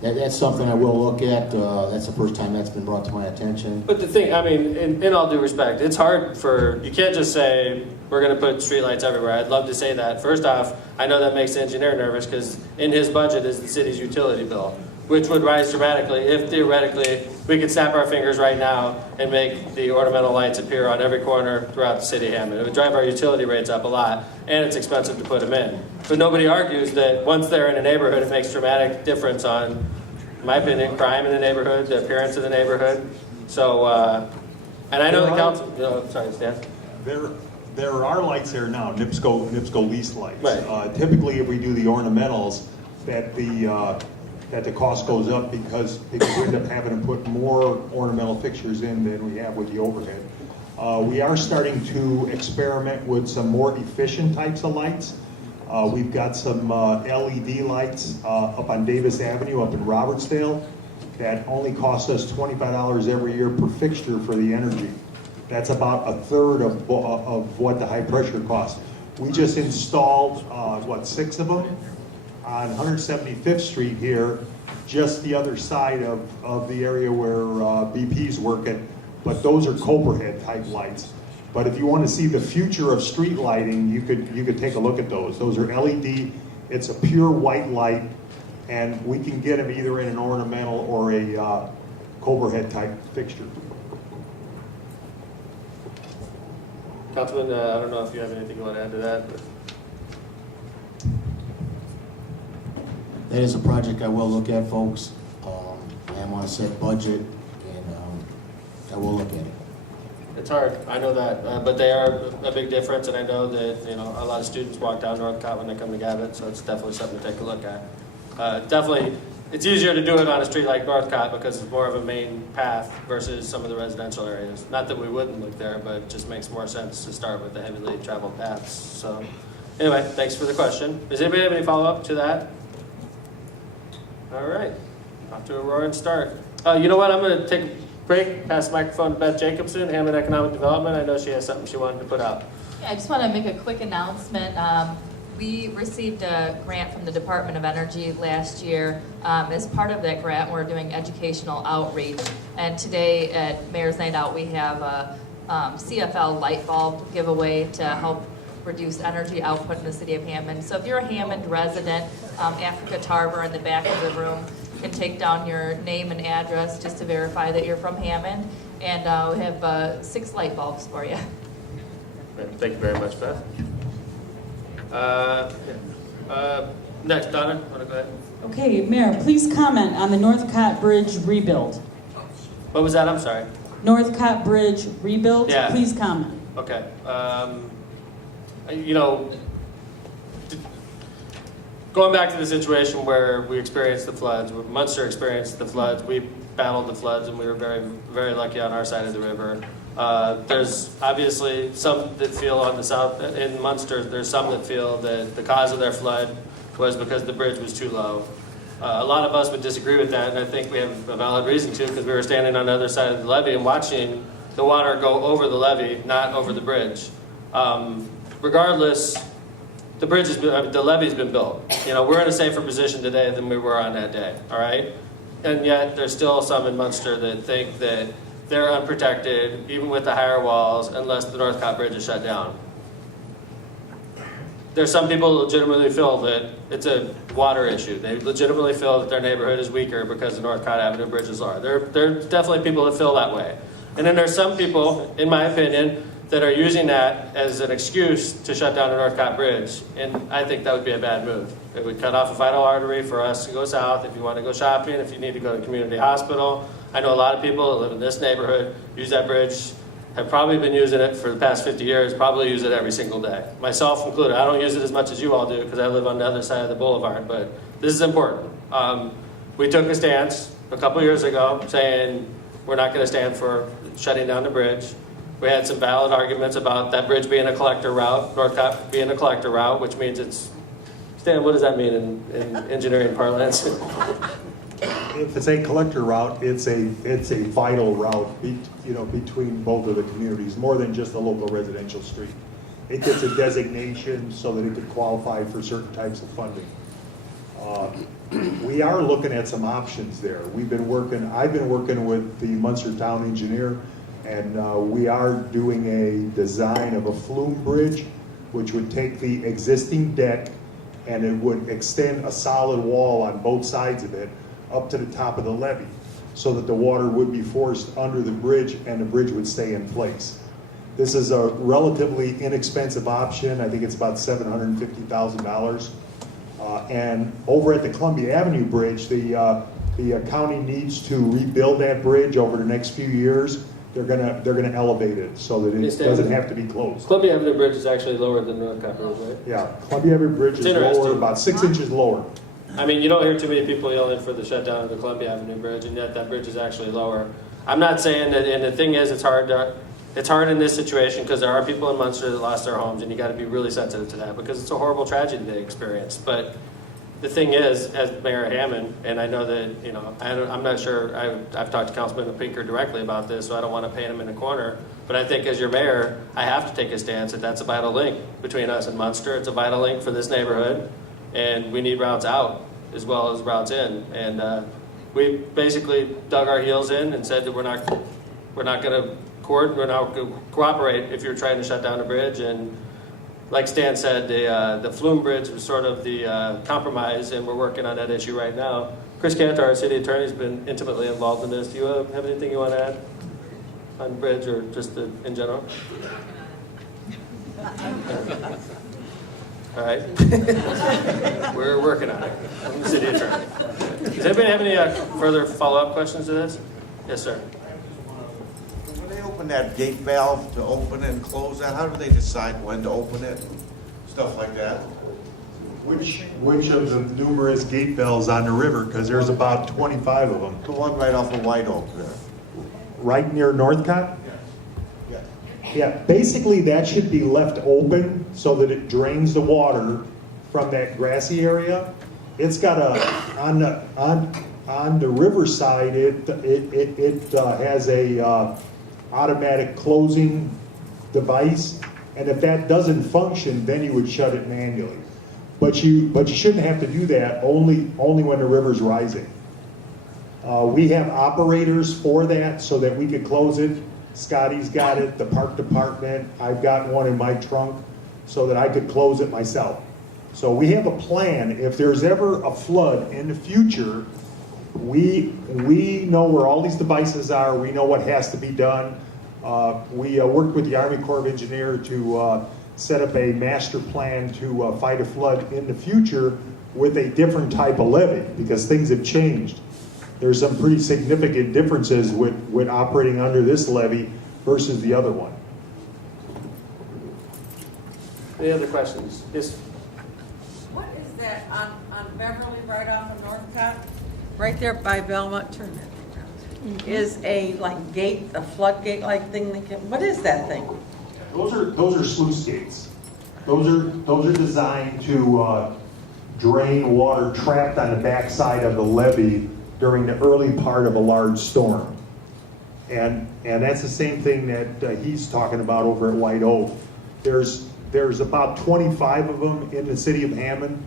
That's something I will look at. That's the first time that's been brought to my attention. But the thing, I mean, in all due respect, it's hard you can't just say, we're going to put streetlights everywhere. I'd love to say that. First off, I know that makes the engineer nervous because in his budget is the city's utility bill, which would rise dramatically if theoretically we could snap our fingers right now and make the ornamental lights appear on every corner throughout the city of Hammond. It would drive our utility rates up a lot, and it's expensive to put them in. But nobody argues that once they're in a neighborhood, it makes a dramatic difference on, in my opinion, crime in the neighborhood, the appearance of the neighborhood. So, and I know the council, sorry, Stan. There are lights there now, NIPSCO lease lights. Right. Typically, if we do the ornamentals, that the cost goes up because we end up having to put more ornamental fixtures in than we have with the overhead. We are starting to experiment with some more efficient types of lights. We've got some LED lights up on Davis Avenue up in Robertsdale that only cost us $25 every year per fixture for the energy. That's about 1/3 of what the high pressure costs. We just installed, 6 of them on 175th Street here, just the other side of the area where BP's working, but those are Cobra-head type lights. But if you want to see the future of street lighting, you could take a look at those. Those are LED, it's a pure white light, and we can get them either in an ornamental or a Cobra-head type fixture. Councilman, I don't know if you have anything you want to add to that. But. That is a project I will look at, folks. I am on a set budget, and I will look at it. It's hard, I know that, but they are a big difference, and I know that a lot of students walk down Northcott when they come to Gavitt, so it's definitely something to take a look at. Definitely, it's easier to do it on a street like Northcott because it's more of a main path versus some of the residential areas. Not that we wouldn't look there, but it just makes more sense to start with the heavily traveled paths. So, anyway, thanks for the question. Does anybody have any follow-up to that? All right, off to a roaring start. You know what? I'm going to take a break, pass the microphone to Beth Jacobson, Hammond Economic Development. I know she has something she wanted to put out. Yeah, I just want to make a quick announcement. We received a grant from the Department of Energy last year. As part of that grant, we're doing educational outreach. And today at Mayor's Night Out, we have a CFL light bulb giveaway to help reduce energy output in the city of Hammond. So if you're a Hammond resident, Africa Tarver in the back of the room can take down your name and address just to verify that you're from Hammond. And we have 6 light bulbs for you. Thank you very much, Beth. Next, Donna, want to go ahead? Okay, Mayor, please comment on the Northcott Bridge rebuild. What was that? I'm sorry. Northcott Bridge rebuild, Yeah. please comment. Okay. You know, going back to the situation where we experienced the floods, where Munster experienced the floods, we battled the floods, and we were very, very lucky on our side of the river. There's obviously some that feel on the south, in Munster, there's some that feel that the cause of their flood was because the bridge was too low. A lot of us would disagree with that, and I think we have a valid reason to, because we were standing on the other side of the levee and watching the water go over the levee, not over the bridge. Regardless, the levee's been built. You know, we're in a safer position today than we were on that day, all right? And yet, there's still some in Munster that think that they're unprotected, even with the higher walls, unless the Northcott Bridge is shut down. There's some people who legitimately feel that it's a water issue. They legitimately feel that their neighborhood is weaker because the Northcott Avenue Bridge is lower. There's definitely people that feel that way. And then there's some people, in my opinion, that are using that as an excuse to shut down the Northcott Bridge. And I think that would be a bad move. It would cut off a vital artery for us to go south if you want to go shopping, if you need to go to community hospital. I know a lot of people that live in this neighborhood use that bridge, have probably been using it for the past 50 years, probably use it every single day. Myself included. I don't use it as much as you all do because I live on the other side of the boulevard, but this is important. We took a stance a couple years ago saying we're not going to stand for shutting down the bridge. We had some valid arguments about that bridge being a collector route, Northcott being a collector route, which means it's, Stan, what does that mean in engineering parlance? If it's a collector route, it's a vital route, between both of the communities, more than just a local residential street. It gets a designation so that it could qualify for certain types of funding. We are looking at some options there. I've been working with the Munster Town engineer, and we are doing a design of a flume bridge, which would take the existing deck and it would extend a solid wall on both sides of it up to the top of the levee, so that the water would be forced under the bridge and the bridge would stay in place. This is a relatively inexpensive option. I think it's about $750,000. And over at the Columbia Avenue Bridge, the county needs to rebuild that bridge over the next few years. They're gonna elevate it so that it doesn't have to be closed. Columbia Avenue Bridge is actually lower than Northcott Bridge, right? Yeah, Columbia Avenue Bridge is interesting. lower, about 6 inches lower. I mean, you don't hear too many people yelling for the shutdown of the Columbia Avenue Bridge, and yet that bridge is actually lower. I'm not saying that, and the thing is, it's hard in this situation because there are people in Munster that lost their homes, and you got to be really sensitive to that because it's a horrible tragedy they experienced. But the thing is, as Mayor Hammond, and I know that, I'm not sure, I've talked to Councilman Pinker directly about this, so I don't want to paint him in a corner, but I think as your mayor, I have to take a stance that that's a vital link between us and Munster. It's a vital link for this neighborhood, and we need routes out as well as routes in. And we basically dug our heels in and said that we're not going to cooperate if you're trying to shut down a bridge. And like Stan said, the Flume Bridge was sort of the compromise, and we're working on that issue right now. Chris Cantor, our city attorney, has been intimately involved in this. Do you have anything you want to add on the bridge or just in general? All right. We're working on it. I'm the city attorney. Does anybody have any further follow-up questions to this? Yes, sir. When they open that gate valve to open and close that, how do they decide when to open it? Stuff like that? Which of the numerous gate bells on the river? Because there's about 25 of them. The one right off of White Oak there. Right near Northcott? Yeah, basically that should be left open so that it drains the water from that grassy area. It's got on the riverside, it has a automatic closing device, and if that doesn't function, then you would shut it manually. But you shouldn't have to do that only when the river's rising. We have operators for that so that we could close it. Scotty's got it, the park department, I've got one in my trunk so that I could close it myself. So we have a plan. If there's ever a flood in the future, we know where all these devices are, we know what has to be done. We worked with the Army Corps of Engineers to set up a master plan to fight a flood in the future with a different type of levee because things have changed. There's some pretty significant differences with operating under this levee versus the other one. Any other questions? Yes. What is that on Beverly right off of Northcott? Right there by Belmont, turn that thing around. Is a like gate, a floodgate like thing that can, what is that thing? Those are sluice gates. Those are designed to drain water trapped on the backside of the levee during the early part of a large storm. And that's the same thing that he's talking about over at White Oak. There's about 25 of them in the city of Hammond,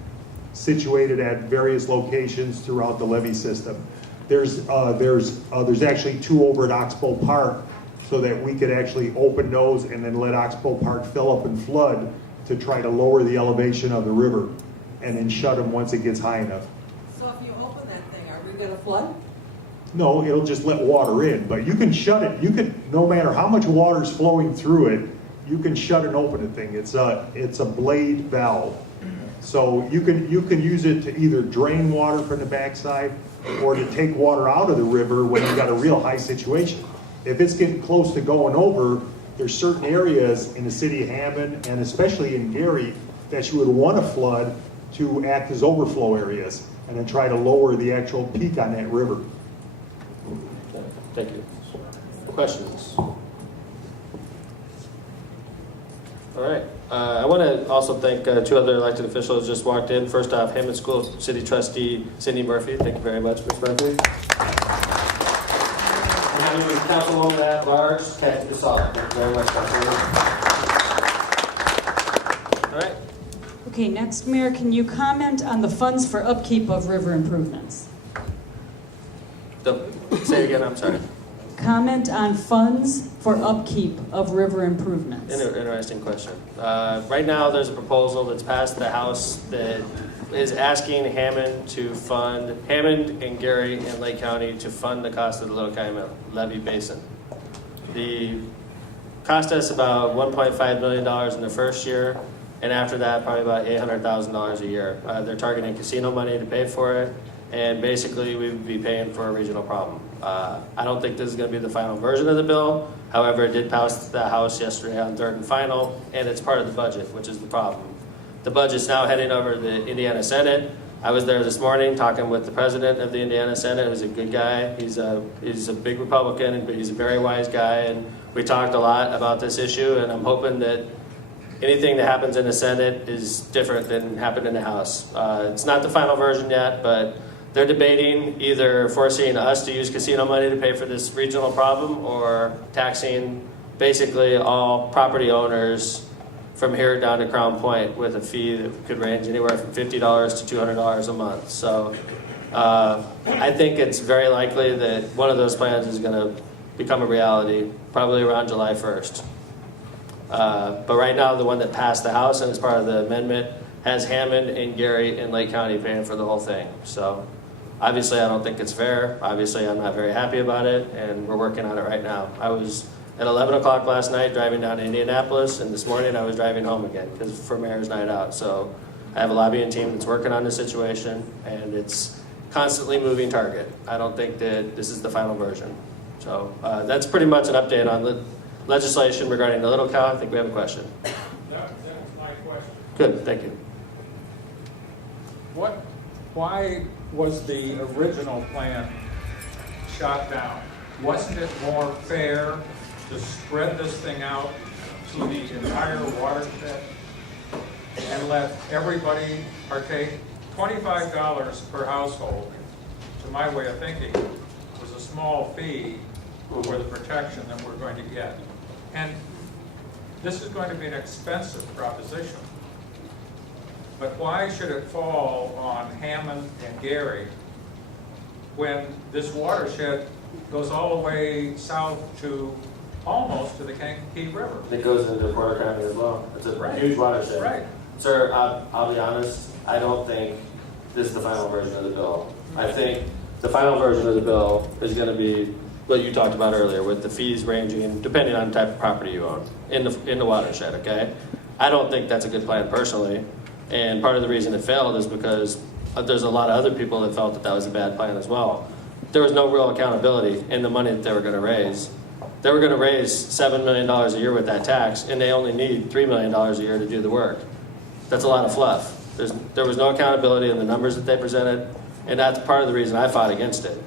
situated at various locations throughout the levee system. There's actually 2 over at Oxbow Park, so that we could actually open those and then let Oxbow Park fill up and flood to try to lower the elevation of the river, and then shut them once it gets high enough. So if you open that thing, are we gonna flood? No, it'll just let water in, but you can shut it. You can, no matter how much water is flowing through it, you can shut and open the thing. It's a blade valve, so you can use it to either drain water from the backside or to take water out of the river when you've got a real high situation. If it's getting close to going over, there's certain areas in the city of Hammond and especially in Gary that you would want to flood to act as overflow areas and then try to lower the actual peak on that river. Thank you. Questions? All right. I want to also thank 2 other elected officials just walked in. First off, Hammond School City Trustee Cindy Murphy. Thank you very much, Ms. Murphy. And then Councilwoman at Large, Kathy DeSalle. Thank you very much, Councilwoman. All right. Okay, next, Mayor, can you comment on the funds for upkeep of river improvements? Say it again, I'm sorry. Comment on funds for upkeep of river improvements. Interesting question. Right now, there's a proposal that's passed the House that is asking Hammond and Gary and Lake County to fund the cost of the Little Calumet levee basin. The cost us about $1.5 million in the first year, and after that, probably about $800,000 a year. They're targeting casino money to pay for it, and basically we would be paying for a regional problem. I don't think this is going to be the final version of the bill. However, it did pass the House yesterday on 3rd and final, and it's part of the budget, which is the problem. The budget's now heading over to the Indiana Senate. I was there this morning talking with the president of the Indiana Senate, who's a good guy. He's a big Republican, but he's a very wise guy, and we talked a lot about this issue, and I'm hoping that anything that happens in the Senate is different than happened in the House. It's not the final version yet, but they're debating either forcing us to use casino money to pay for this regional problem or taxing basically all property owners from here down to Crown Point with a fee that could range anywhere from $50 to $200 a month. So I think it's very likely that one of those plans is going to become a reality probably around July 1st. But right now, the one that passed the House and is part of the amendment has Hammond and Gary and Lake County paying for the whole thing. So obviously, I don't think it's fair. Obviously, I'm not very happy about it, and we're working on it right now. I was at 11 o'clock last night driving down to Indianapolis, and this morning I was driving home again for Mayor's Night Out. So I have a lobbying team that's working on the situation, and it's constantly moving target. I don't think that this is the final version. So that's pretty much an update on legislation regarding the Little Cow. I think we have a question. That was my question. Good, thank you. Why was the original plan shot down? Wasn't it more fair to spread this thing out to the entire watershed and let everybody partake? $25 per household, to my way of thinking, was a small fee for the protection that we're going to get. And this is going to be an expensive proposition. But why should it fall on Hammond and Gary when this watershed goes all the way south to, almost to the Kankakee River? It goes into Porter County as well. It's a Right. huge watershed. Right. Sir, I'll be honest, I don't think this is the final version of the bill. I think the final version of the bill is going to be what you talked about earlier, with the fees ranging, depending on the type of property you own, in the watershed, okay? I don't think that's a good plan personally, and part of the reason it failed is because there's a lot of other people that felt that that was a bad plan as well. There was no real accountability in the money that they were going to raise. They were going to raise $7 million a year with that tax, and they only need $3 million a year to do the work. That's a lot of fluff. There was no accountability in the numbers that they presented, and that's part of the reason I fought against it.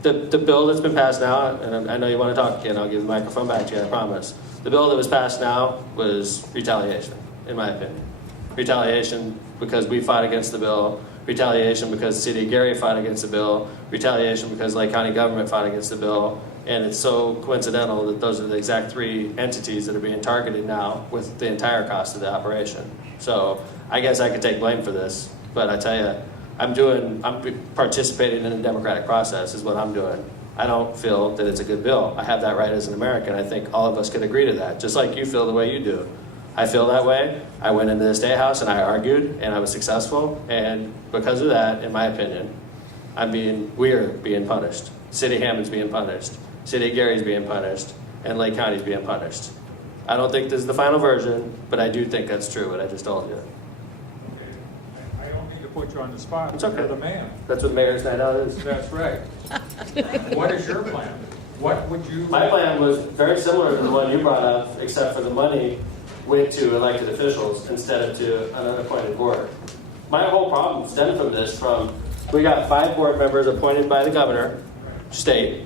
The bill that's been passed now, and I know you want to talk again, I'll give the microphone back to you, I promise. The bill that was passed now was retaliation, in my opinion. Retaliation because we fought against the bill, retaliation because the city of Gary fought against the bill, retaliation because Lake County government fought against the bill, and it's so coincidental that those are the exact three entities that are being targeted now with the entire cost of the operation. So I guess I could take blame for this, but I tell you, I'm participating in the democratic process is what I'm doing. I don't feel that it's a good bill. I have that right as an American. I think all of us could agree to that, just like you feel the way you do. I feel that way. I went into the State House and I argued and I was successful, and because of that, in my opinion, we're being punished. City of Hammond's being punished. City of Gary's being punished, and Lake County's being punished. I don't think this is the final version, but I do think that's true, what I just told you. I don't mean to put you on the spot, It's but okay. you're the man. That's what Mayor's Night Out is. That's right. What is your plan? What would you? My plan was very similar to the one you brought up, except for the money went to elected officials instead of to an unappointed board. My whole problem stemmed from this, we got 5 board members appointed by the governor, state,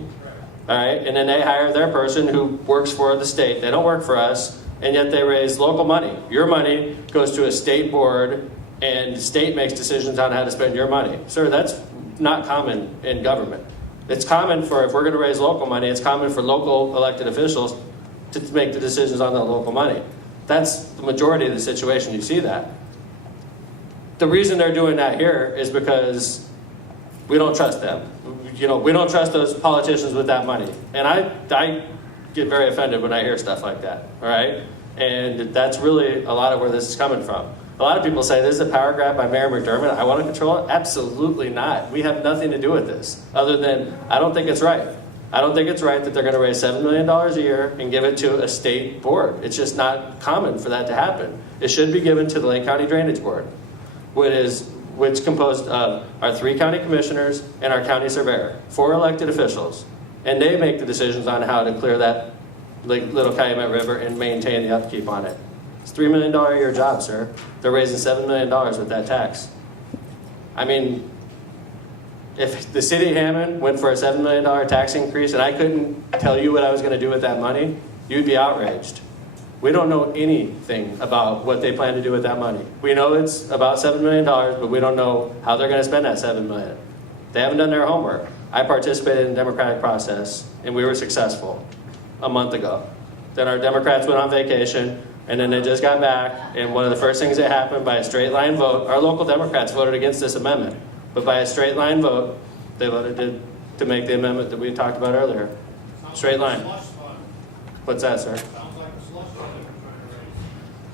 all right, and then they hire their person who works for the state. They don't work for us, and yet they raise local money. Your money goes to a state board, and the state makes decisions on how to spend your money. Sir, that's not common in government. It's common for, if we're going to raise local money, it's common for local elected officials to make the decisions on the local money. That's the majority of the situation. You see that. The reason they're doing that here is because we don't trust them. We don't trust those politicians with that money. And I get very offended when I hear stuff like that, all right? And that's really a lot of where this is coming from. A lot of people say this is a power grab by Mayor McDermott. I want to control it. Absolutely not. We have nothing to do with this, other than I don't think it's right. I don't think it's right that they're going to raise $7 million a year and give it to a state board. It's just not common for that to happen. It should be given to the Lake County Drainage Board, which composed of our 3 county commissioners and our county surveyor, 4 elected officials. And they make the decisions on how to clear that Little Calumet River and maintain the upkeep on it. It's a $3 million a year job, sir. They're raising $7 million with that tax. I mean, if the city of Hammond went for a $7 million tax increase and I couldn't tell you what I was going to do with that money, you'd be outraged. We don't know anything about what they plan to do with that money. We know it's about $7 million, but we don't know how they're going to spend that $7 million. They haven't done their homework. I participated in the democratic process, and we were successful a month ago. Then our Democrats went on vacation, and then they just got back, and one of the first things that happened by a straight line vote, our local Democrats voted against this amendment, but by a straight line vote, they voted to make the amendment that we talked about earlier. Straight line. What's that, sir?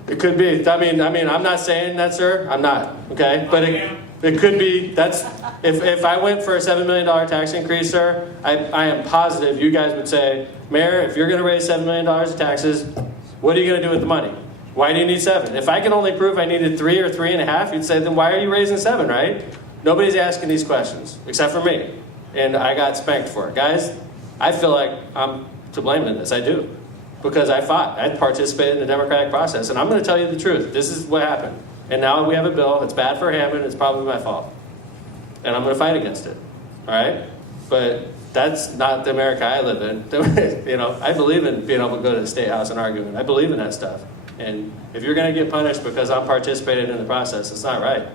It could be. I mean, I'm not saying that, sir. I'm not. Okay, but it could be. That's if I went for a $7 million tax increase, sir. I am positive you guys would say, Mayor, if you're going to raise $7 million of taxes, what are you going to do with the money? Why do you need 7? If I can only prove I needed 3 or 3.5, you'd say, then why are you raising 7, right? Nobody's asking these questions except for me, and I got spanked for it, guys. I feel like I'm to blame in this. I do. Because I fought. I participated in the democratic process. And I'm going to tell you the truth. This is what happened. And now we have a bill. It's bad for Hammond. It's probably my fault. And I'm going to fight against it. All right? But that's not the America I live in. I believe in being able to go to the State House and arguing. I believe in that stuff. And if you're going to get punished because I'm participating in the process, it's not right.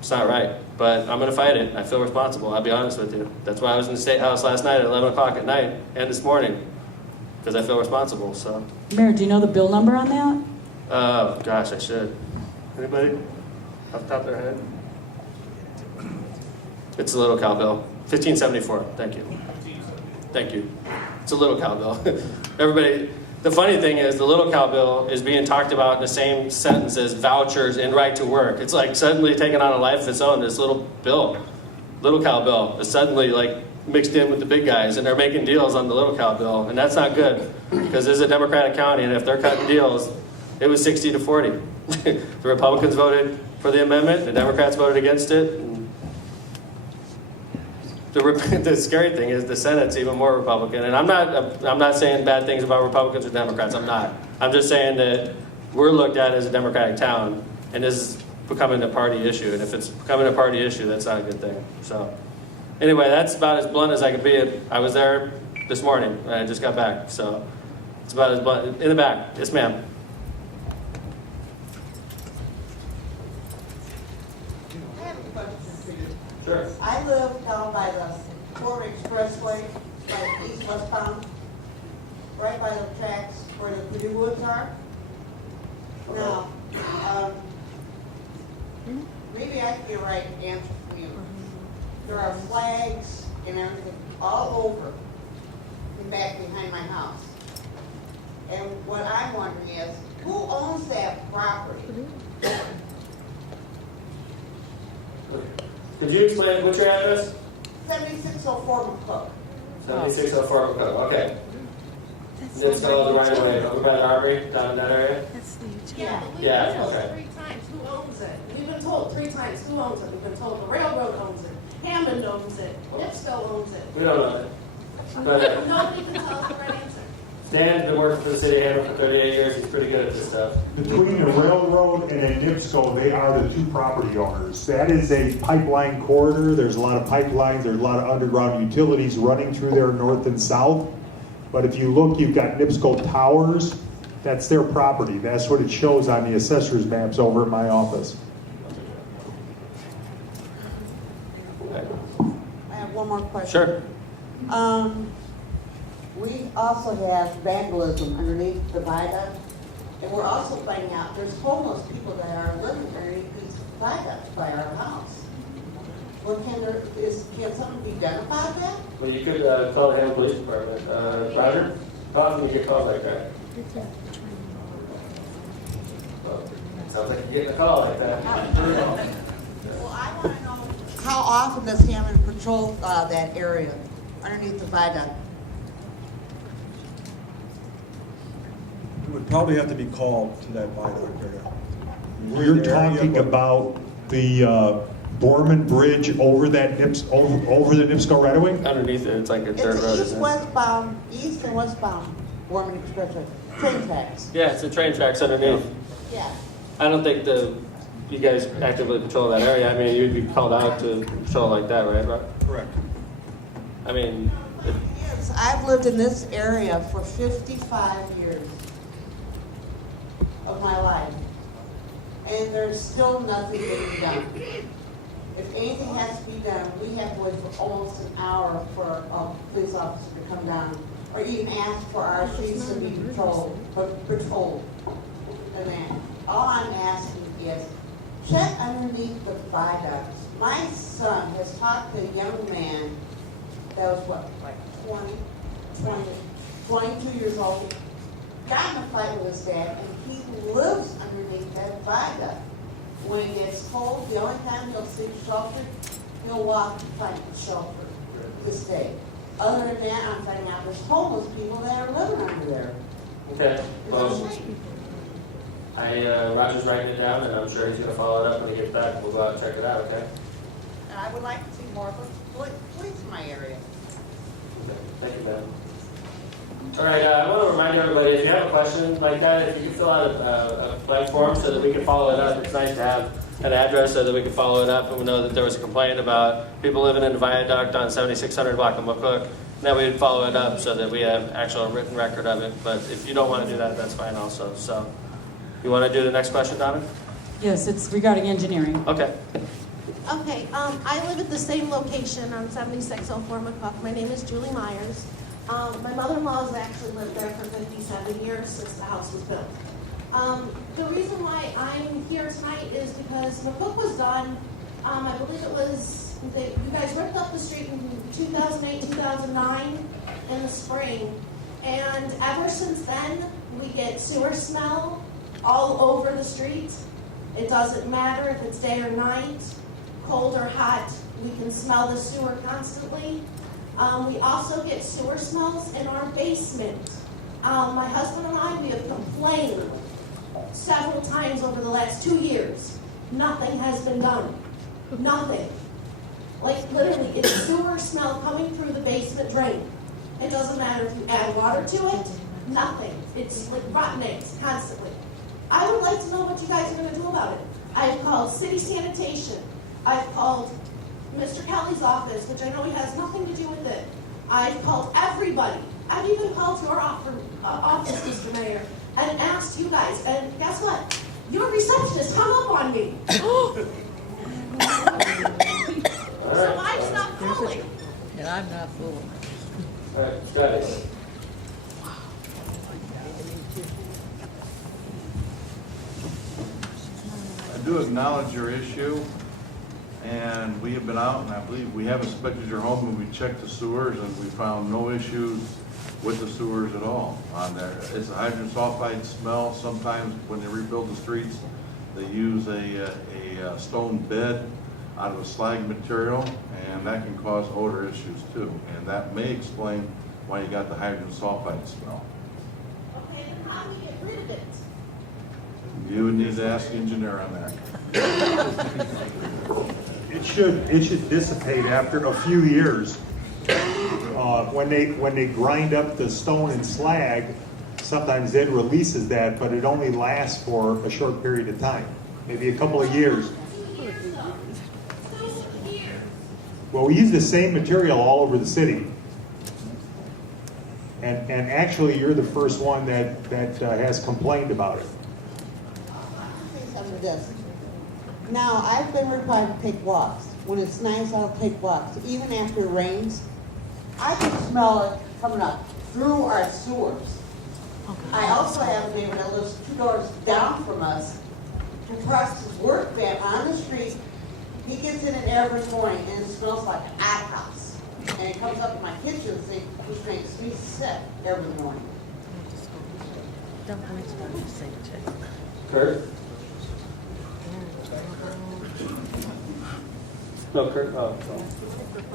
It's not right. But I'm going to fight it. I feel responsible. I'll be honest with you. That's why I was in the State House last night at 11 o'clock at night and this morning. Because I feel responsible, so. Mayor, do you know the bill number on that? Oh, gosh, I should. Anybody? off the top of their head? It's a little cowbell. 1574. Thank you. Thank you. It's a little cowbell. Everybody, the funny thing is the little cowbell is being talked about in the same sentence as vouchers and right to work. It's like suddenly taking on a life of its own. This little bill, little cowbell, is suddenly like mixed in with the big guys, and they're making deals on the little cowbell, and that's not good because this is a Democratic county, and if they're cutting deals, it was 60-40. The Republicans voted for the amendment, the Democrats voted against it. And the scary thing is the Senate's even more Republican, and I'm not saying bad things about Republicans or Democrats. I'm not. I'm just saying that we're looked at as a Democratic town, and this is becoming a party issue. And if it's becoming a party issue, that's not a good thing. So, anyway, that's about as blunt as I could be. I was there this morning, and I just got back, so it's about as blunt. In the back, yes, ma'am. Sure. I live down by the Ford Expressway, like east-westbound, right by the tracks where the Purdue Woods are. Now, maybe I can get a right answer from you. There are flags and everything all over and back behind my house. And what I'm wondering is, who owns that property? Could you explain what's your address? 7604 McCook. 7604 McCook, okay. It's called the right away, over by the Armory, down in that area? Yeah, but we've Yeah, been told okay. 3 times who owns it. We've been told 3 times who owns it. We've been told the railroad owns it, Hammond owns it, NIPSCO owns it. We don't know that. But Nobody can tell us the right answer. Dan's been working for the city of Hammond for 38 years. He's pretty good at this stuff. Between the railroad and a NIPSCO, they are the two property owners. That is a pipeline corridor. There's a lot of pipelines, there's a lot of underground utilities running through there north and south. But if you look, you've got NIPSCO towers. That's their property. That's what it shows on the assessor's maps over at my office. I have one more question. Sure. We also have vandalism underneath the viaduct, and we're also finding out there's homeless people that are living underneath these viaducts by our house. Well, can something be done about that? Well, you could call the Hammond Police Department. Roger? Call them when you get calls like that. Well, sounds like you're getting a call like that. Well, I want to know, how often does Hammond patrol that area underneath the viaduct? It would probably have to be called to that viaduct area. We're in You're the area, talking but- about the Borman Bridge over that over the NIPSCO right away? Underneath it, it's like a dirt It's road, an isn't it? east-westbound, east and westbound Borman Expressway, train tracks. Yeah, it's the train tracks underneath. Yeah. I don't think you guys actively patrol that area. I mean, you'd be called out to patrol like that, right? Correct. I mean, Yes, I've lived in this area for 55 years of my life, and there's still nothing being done. If anything has to be done, we have to wait for almost an hour for a police officer to come down, or even ask for our streets to be patrolled. And then, all I'm asking is, check underneath the viaducts. My son has talked to a young man that was what, like 22 years old, got in a fight with his dad, and he lives underneath that viaduct. When it gets cold, the only time he'll seek shelter, he'll walk to find shelter to stay. Other than that, I'm finding out there's homeless people that are living under there. okay. Well, It's a shame. Roger's writing it down, and I'm sure he's going to follow it up when he gets back. We'll go out and check it out, okay? And I would like to see more police in my area. Thank you, Ben. All right, I want to remind everybody, if you have a question like that, if you can fill out a blank form so that we can follow it up. It's nice to have an address so that we can follow it up, and we know that there was a complaint about people living in a viaduct on 7600 block of McCook. Then we'd follow it up so that we have actual written record of it. But if you don't want to do that, that's fine also. So, you want to do the next question, Donna? Yes, it's regarding engineering. Okay. Okay, I live at the same location on 7604 McCook. My name is Julie Myers. My mother-in-law has actually lived there for 57 years since the house was built. The reason why I'm here tonight is because McCook was done, I believe it was, you guys ripped up the street in 2008, 2009 in the spring. And ever since then, we get sewer smell all over the street. It doesn't matter if it's day or night, cold or hot, we can smell the sewer constantly. We also get sewer smells in our basement. My husband and I, we have complained several times over the last 2 years. Nothing has been done. Nothing. Like literally, it's sewer smell coming through the basement drain. It doesn't matter if you add water to it, nothing. It's like rotten eggs constantly. I would like to know what you guys are going to do about it. I've called city sanitation. I've called Mr. Kelly's office, which I know he has nothing to do with it. I've called everybody. I've even called your office, Mr. Mayor, and asked you guys. And guess what? Your receptionist hung up on me. So I stopped calling. And I'm not fooling. All right, guys. I do acknowledge your issue, and we have been out, and I believe we have inspected your home, and we checked the sewers, and we found no issues with the sewers at all on there. It's a hydrogen sulfide smell. Sometimes when they rebuild the streets, they use a stone bed out of a slag material, and that can cause odor issues too. And that may explain why you got the hydrogen sulfide smell. Okay, then how do we get rid of it? You would need to ask the engineer on that. It should dissipate after a few years. When they grind up the stone and slag, sometimes it releases that, but it only lasts for a short period of time, maybe a couple of years. Well, we use the same material all over the city. And actually, you're the first one that has complained about it. Some of this. Now, I've been required to take walks. When it's nice, I'll take walks. Even after it rains, I can smell it coming up through our sewers. I also have a neighbor that lives 2 doors down from us who parks his work van on the street. He gets in it every morning and it smells like an outhouse. And it comes up in my kitchen sink, which makes me sick every morning. Kurt? No, Kurt,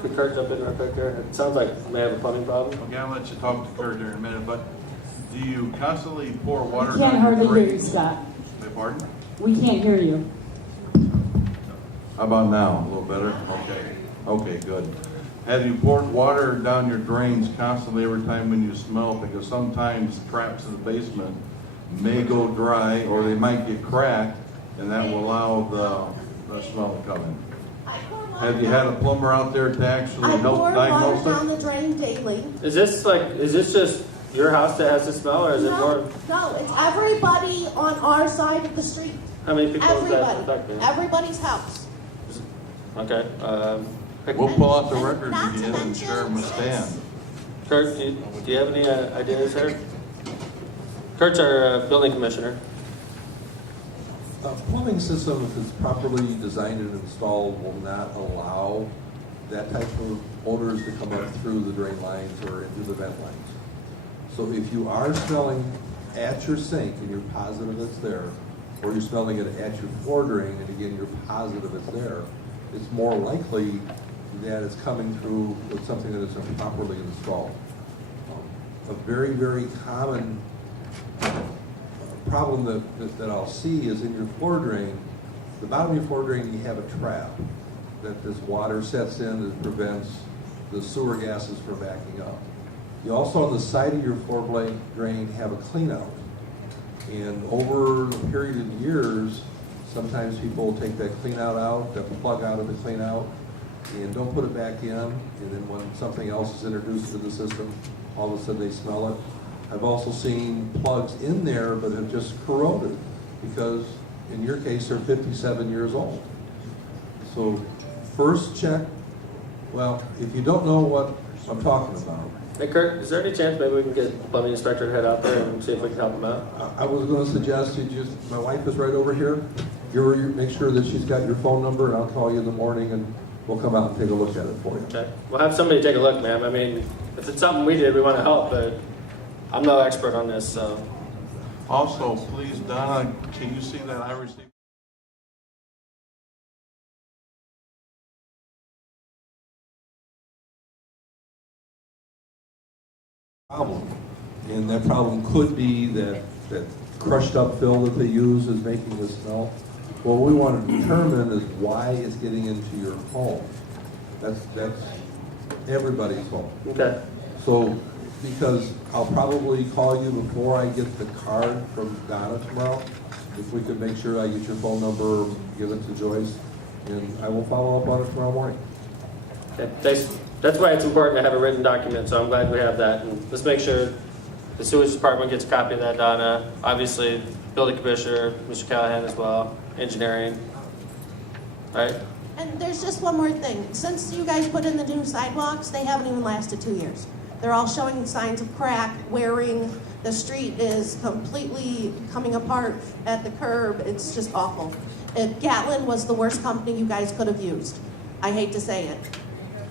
could Kurt jump in right back there? It sounds like we may have a plumbing problem. Okay, I'll let you talk to Kurt here in a minute, but do you constantly pour water We down can't your hardly drain? hear you, Scott. Beg pardon? We can't hear you. How about now? A little better? Okay. Okay, good. Have you poured water down your drains constantly every time when you smell? Because sometimes traps in the basement may go dry or they might get cracked, and that will allow the smell to come in. Have you had a plumber out there to actually I help pour diagnose water down it? the drain daily. Is this just your house that has the smell, or is it more? No, it's everybody on our side of the street. How many people is that Everybody. affecting? Everybody's house. Okay. We'll pull out the records Not to again and mention- share them with Stan. Kurt, do you have any ideas here? Kurt's our building commissioner. A plumbing system, if it's properly designed and installed, will not allow that type of odors to come up through the drain lines or into the vent lines. So if you are smelling at your sink and you're positive it's there, or you're smelling it at your floor drain and again you're positive it's there, it's more likely that it's coming through with something that is improperly installed. A very, very common problem that I'll see is in your floor drain, the bottom of your floor drain, you have a trap that this water sets in and prevents the sewer gases from backing up. You also on the side of your floor drain have a clean out. And over a period of years, sometimes people take that clean out, that plug out of the clean out, and don't put it back in. And then when something else is introduced to the system, all of a sudden they smell it. I've also seen plugs in there but have just corroded because in your case they're 57 years old. So first check, well, if you don't know what I'm talking about, Hey Kirk, is there any chance maybe we can get the plumbing inspector to head out there and see if we can help him out? I was gonna suggest my wife is right over here. Make sure that she's got your phone number, and I'll call you in the morning, and we'll come out and take a look at it for you. Okay. We'll have somebody take a look, ma'am. I mean, if it's something we did, we want to help, but I'm no expert on this, so. Also, please, Donna, can you see that I received? Problem. And that problem could be that crushed up fill that they use is making the smell. What we want to determine is why it's getting into your home. That's everybody's home. Okay. So, because I'll probably call you before I get the card from Donna tomorrow, if we could make sure I get your phone number, give it to Joyce, and I will follow up on it tomorrow morning. Okay, thanks. That's why it's important to have a written document, so I'm glad we have that. And let's make sure the sewage department gets a copy of that, Donna. Obviously, building commissioner, Mr. Callahan as well, engineering. All right? And there's just one more thing. Since you guys put in the new sidewalks, they haven't even lasted 2 years. They're all showing signs of crack, wearing. The street is completely coming apart at the curb. It's just awful. Gatlin was the worst company you guys could have used. I hate to say it.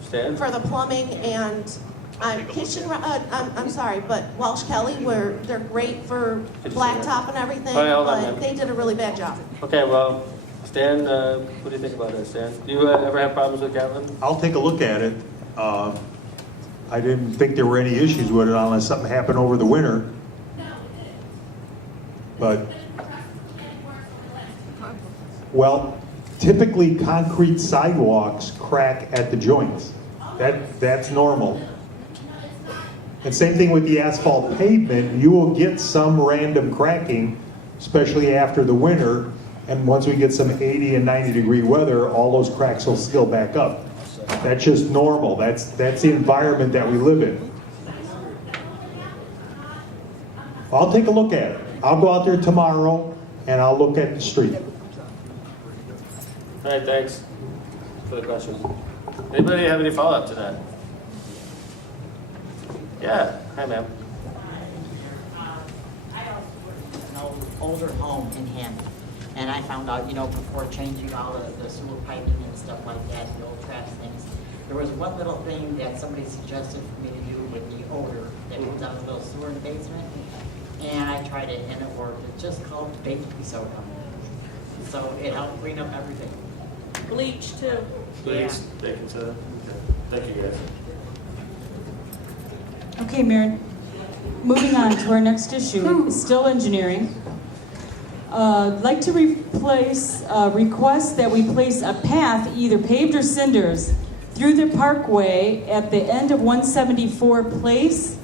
Stan? For the plumbing and I'm sorry, but Walsh Kelly they're great for blacktop and everything, All right, hold on, but ma'am. they did a really bad job. Okay, well, Stan, what do you think about this, Stan? Do you ever have problems with Gatlin? I'll take a look at it. I didn't think there were any issues with it unless something happened over the winter. But, well, typically concrete sidewalks crack at the joints. That's normal. And same thing with the asphalt pavement, you will get some random cracking, especially after the winter. And once we get some 80 and 90 degree weather, all those cracks will seal back up. That's just normal. That's the environment that we live in. I'll take a look at it. I'll go out there tomorrow and I'll look at the street. All right, thanks for the question. Anybody have any follow-up to that? Yeah, hi ma'am. I have an older home in Hammond, and I found out, before changing all the sewer piping and stuff like that, the old trash things, there was one little thing that somebody suggested for me to do with the odor that comes out of the little sewer in the basement, and I tried it and it worked. It's just called baking soda. So it helped clean up everything. Bleach too. Please, baking soda. Okay. Thank you guys. Okay, Mayor, moving on to our next issue, still engineering. I'd like to request that we place a path, either paved or cinders, through the parkway at the end of 174 Place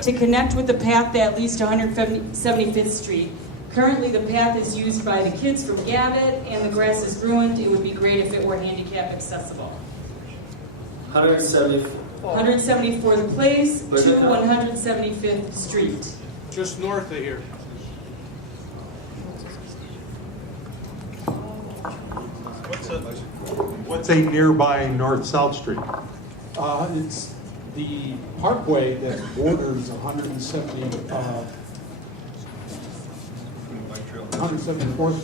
to connect with the path that leads to 175th Street. Currently, the path is used by the kids from Gavitt, and the grass is ruined. It would be great if it were handicap accessible. 174 the Place to 175th Street. Just north of here. What's a nearby North-South Street? It's the parkway that borders 174th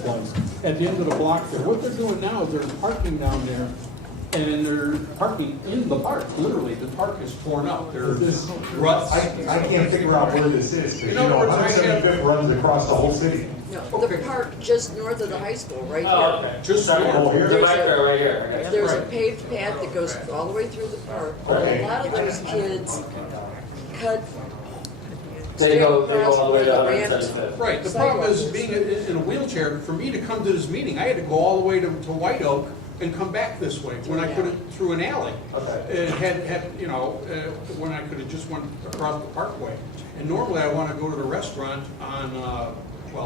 Place. At the end of the block there. What they're doing now is there's parking down there, and they're parking in the park. Literally, the park is torn up. There's ruts. I can't figure out where this is, because 175th runs across the whole city. No, the park just north of the high school, right here. Oh, okay. Just north. here? Right here. There's a paved path that goes all the way through the park. A lot of those kids cut They go all the way to ramp. 175th. Right, the problem is being in a wheelchair, for me to come to this meeting, I had to go all the way to White Oak and come back this way, when I could have, through an alley. And when I could have just went across the parkway. And normally I want to go to the restaurant on,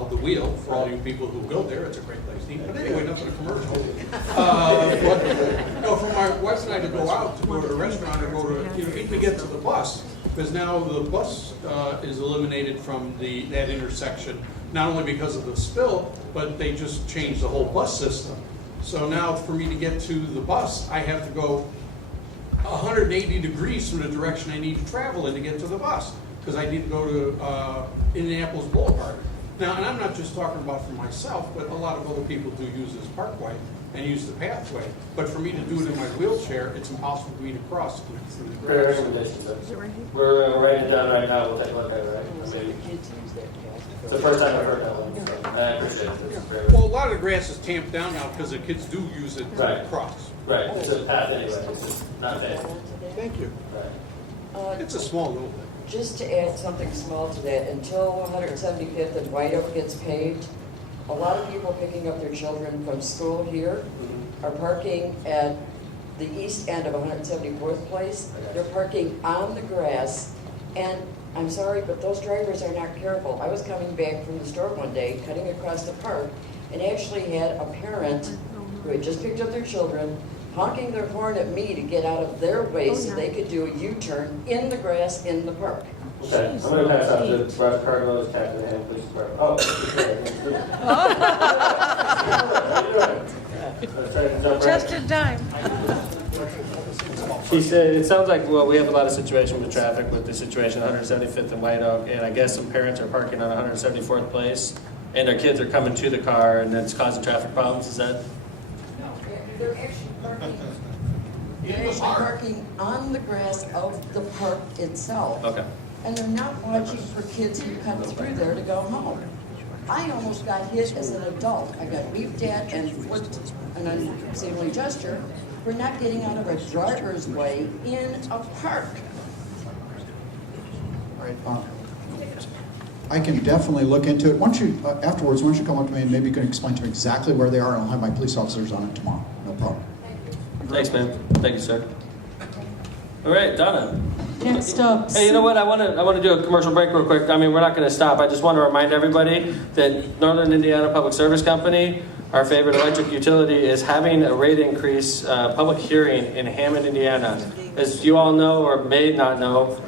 the Wheel, for all you people who go there, it's a great place to eat. But anyway, nothing to commercial. For my wife and I to go out to go to the restaurant and go to, even to get to the bus, because now the bus is eliminated from that intersection, not only because of the spill, but they just changed the whole bus system. So now for me to get to the bus, I have to go 180 degrees from the direction I need to travel in to get to the bus, because I need to go to Indianapolis Boulevard. Now, and I'm not just talking about for myself, but a lot of other people do use this parkway and use the pathway. But for me to do it in my wheelchair, it's impossible for me to cross through the Great grass. recommendation, sir. We're writing it down right now, we'll take a look at it, right? I mean, it's the first time I've heard that one, so I appreciate it. It's very- Well, a lot of the grass is tamped down now because the kids do use it to Right. cross. Right, it's a path anyway, it's just not bad. Thank you. Right. It's a small little bit. Just to add something small to that, until 175th and White Oak gets paved, a lot of people picking up their children from school here are parking at the east end of 174th Place. They're parking on the grass, and I'm sorry, but those drivers are not careful. I was coming back from the store one day, cutting across the park, and actually had a parent who had just picked up their children, honking their horn at me to get out of their way so they could do a U-turn in the grass in the park. Okay, I'm gonna pass out to Russ Carlos, Captain of the Ham Police Department. Oh. Just in time. He said, it sounds like, well, we have a lot of situation with traffic with the situation 175th and White Oak, and I guess some parents are parking on 174th Place, and their kids are coming to the car, and that's causing traffic problems, is that? They're actually parking, on the grass of the park itself. Okay. And they're not watching for kids who come through there to go home. I almost got hit as an adult. I got weeped at and flipped an unseemly gesture for not getting out of a driver's way in a park. All right, I can definitely look into it. Once you, afterwards, once you come up to me and maybe you can explain to me exactly where they are, and I'll have my police officers on it tomorrow. No problem. Thanks, man. Thank you, sir. All right, Donna. Next up. Hey, you know what? I want to do a commercial break real quick. I mean, we're not going to stop. I just want to remind everybody that Northern Indiana Public Service Company, our favorite electric utility, is having a rate increase public hearing in Hammond, Indiana. As you all know or may not know,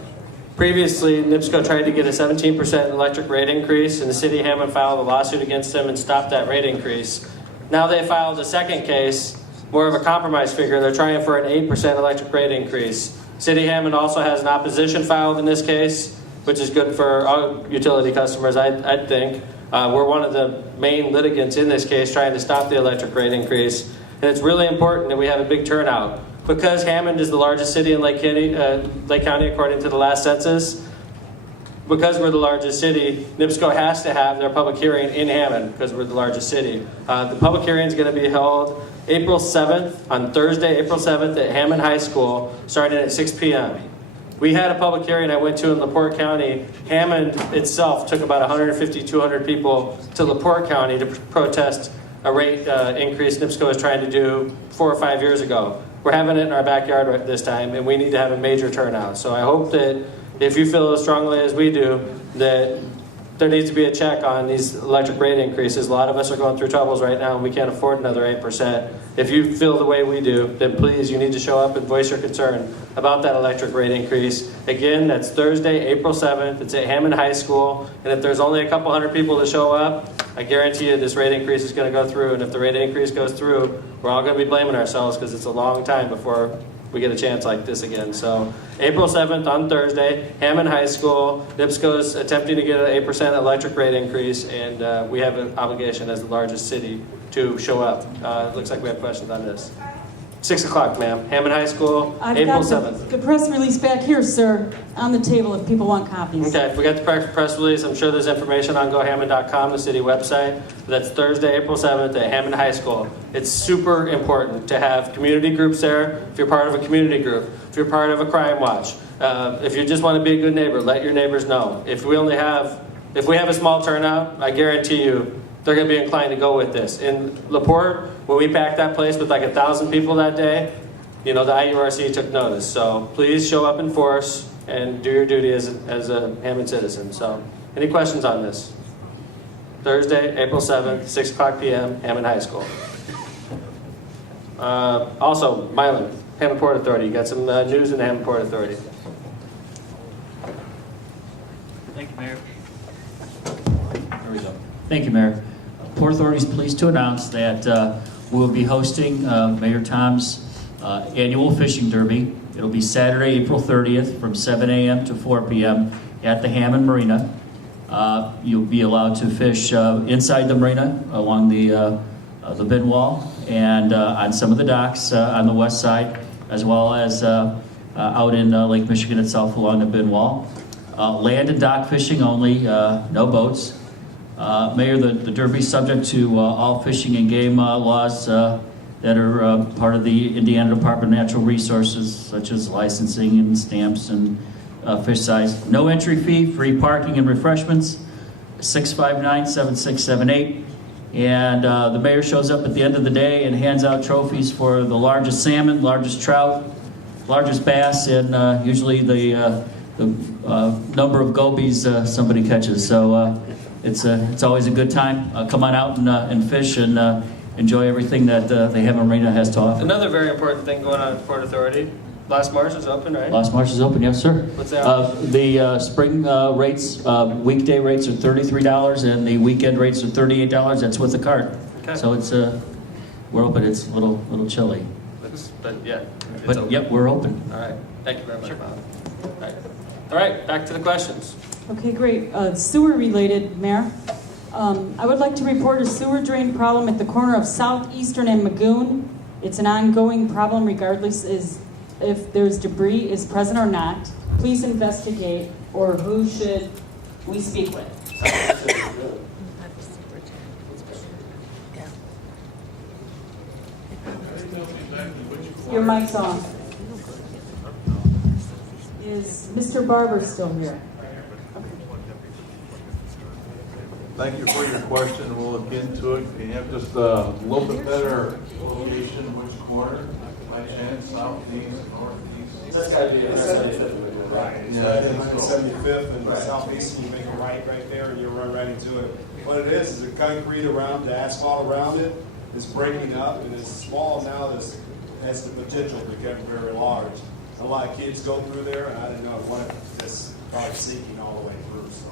previously NIPSCO tried to get a 17% electric rate increase, and the city of Hammond filed a lawsuit against them and stopped that rate increase. Now they filed a second case, more of a compromise figure. They're trying for an 8% electric rate increase. City of Hammond also has an opposition filed in this case, which is good for all utility customers, I think. We're one of the main litigants in this case trying to stop the electric rate increase. And it's really important that we have a big turnout. Because Hammond is the largest city in Lake County according to the last census, because we're the largest city, NIPSCO has to have their public hearing in Hammond because we're the largest city. The public hearing is going to be held April 7th, on Thursday, April 7th at Hammond High School, starting at 6 p.m. We had a public hearing I went to in LaPorte County. Hammond itself took about 150, 200 people to LaPorte County to protest a rate increase NIPSCO was trying to do 4 or 5 years ago. We're having it in our backyard this time, and we need to have a major turnout. So I hope that if you feel as strongly as we do, that there needs to be a check on these electric rate increases. A lot of us are going through troubles right now, and we can't afford another 8%. If you feel the way we do, then please, you need to show up and voice your concern about that electric rate increase. Again, that's Thursday, April 7th. It's at Hammond High School. And if there's only a couple hundred people to show up, I guarantee you this rate increase is going to go through. And if the rate increase goes through, we're all going to be blaming ourselves because it's a long time before we get a chance like this again. So April 7th on Thursday, Hammond High School. NIPSCO is attempting to get an 8% electric rate increase, and we have an obligation as the largest city to show up. It looks like we have questions on this. 6 o'clock, ma'am. Hammond High School, I've April got 7th. the press release back here, sir, on the table if people want copies. Okay, we got the press release. I'm sure there's information on GoHammond.com, the city website. That's Thursday, April 7th at Hammond High School. It's super important to have community groups there. If you're part of a community group, if you're part of a crime watch, if you just want to be a good neighbor, let your neighbors know. If we have a small turnout, I guarantee you they're going to be inclined to go with this. In LaPorte, when we packed that place with like 1,000 people that day, the IURC took notice. So please show up in force and do your duty as a Hammond citizen. So any questions on this? Thursday, April 7th, 6 o'clock p.m., Hammond High School. Also, Milan, Hammond Port Authority. You got some news in the Hammond Port Authority. Thank you, Mayor. There we go. Thank you, Mayor. Port Authority is pleased to announce that we'll be hosting Mayor Tom's annual fishing derby It'll be Saturday, April 30th from 7 a.m. to 4 p.m. at the Hammond Marina. You'll be allowed to fish inside the marina along the bin wall and on some of the docks on the west side, as well as out in Lake Michigan itself along the bin wall. Land and dock fishing only, no boats. Mayor, the Derby is subject to all fishing and game laws that are part of the Indiana Department of Natural Resources, such as licensing and stamps and fish size. No entry fee, free parking and refreshments, 659-7678. And the mayor shows up at the end of the day and hands out trophies for the largest salmon, largest trout, largest bass, and usually the number of gobies somebody catches. So it's always a good time. Come on out and fish and enjoy everything that the Hammond Marina has to offer. Another very important thing going on at Port Authority, Lost Marsh is open, right? Lost Marsh is open, yes, sir. What's the hours? Spring rates, weekday rates are $33, and the weekend rates are $38. That's with the cart. Okay. So it's we're open. It's a little chilly, But yeah. it's but open. yep, we're open. All right. Thank you very much, Bob. All right, back to the questions. Okay, great. Sewer related, Mayor. I would like to report a sewer drain problem at the corner of Southeastern and Magoon. It's an ongoing problem regardless if there's debris is present or not. Please investigate, or who should we speak with? Your mic's on. Is Mr. Barber still here? Thank you for your question. We'll look into it. Can you have just a little bit better location, which corner, by chance, southeast, northeast? That's got to be Right. Yeah, I think so. 175th and southeast, and you make a right there, and you run right into it. What it is the concrete around, the asphalt around it is breaking up, and it's small now, this has the potential to become very large. A lot of kids go through there, and I didn't know one of this probably sinking all the way through, so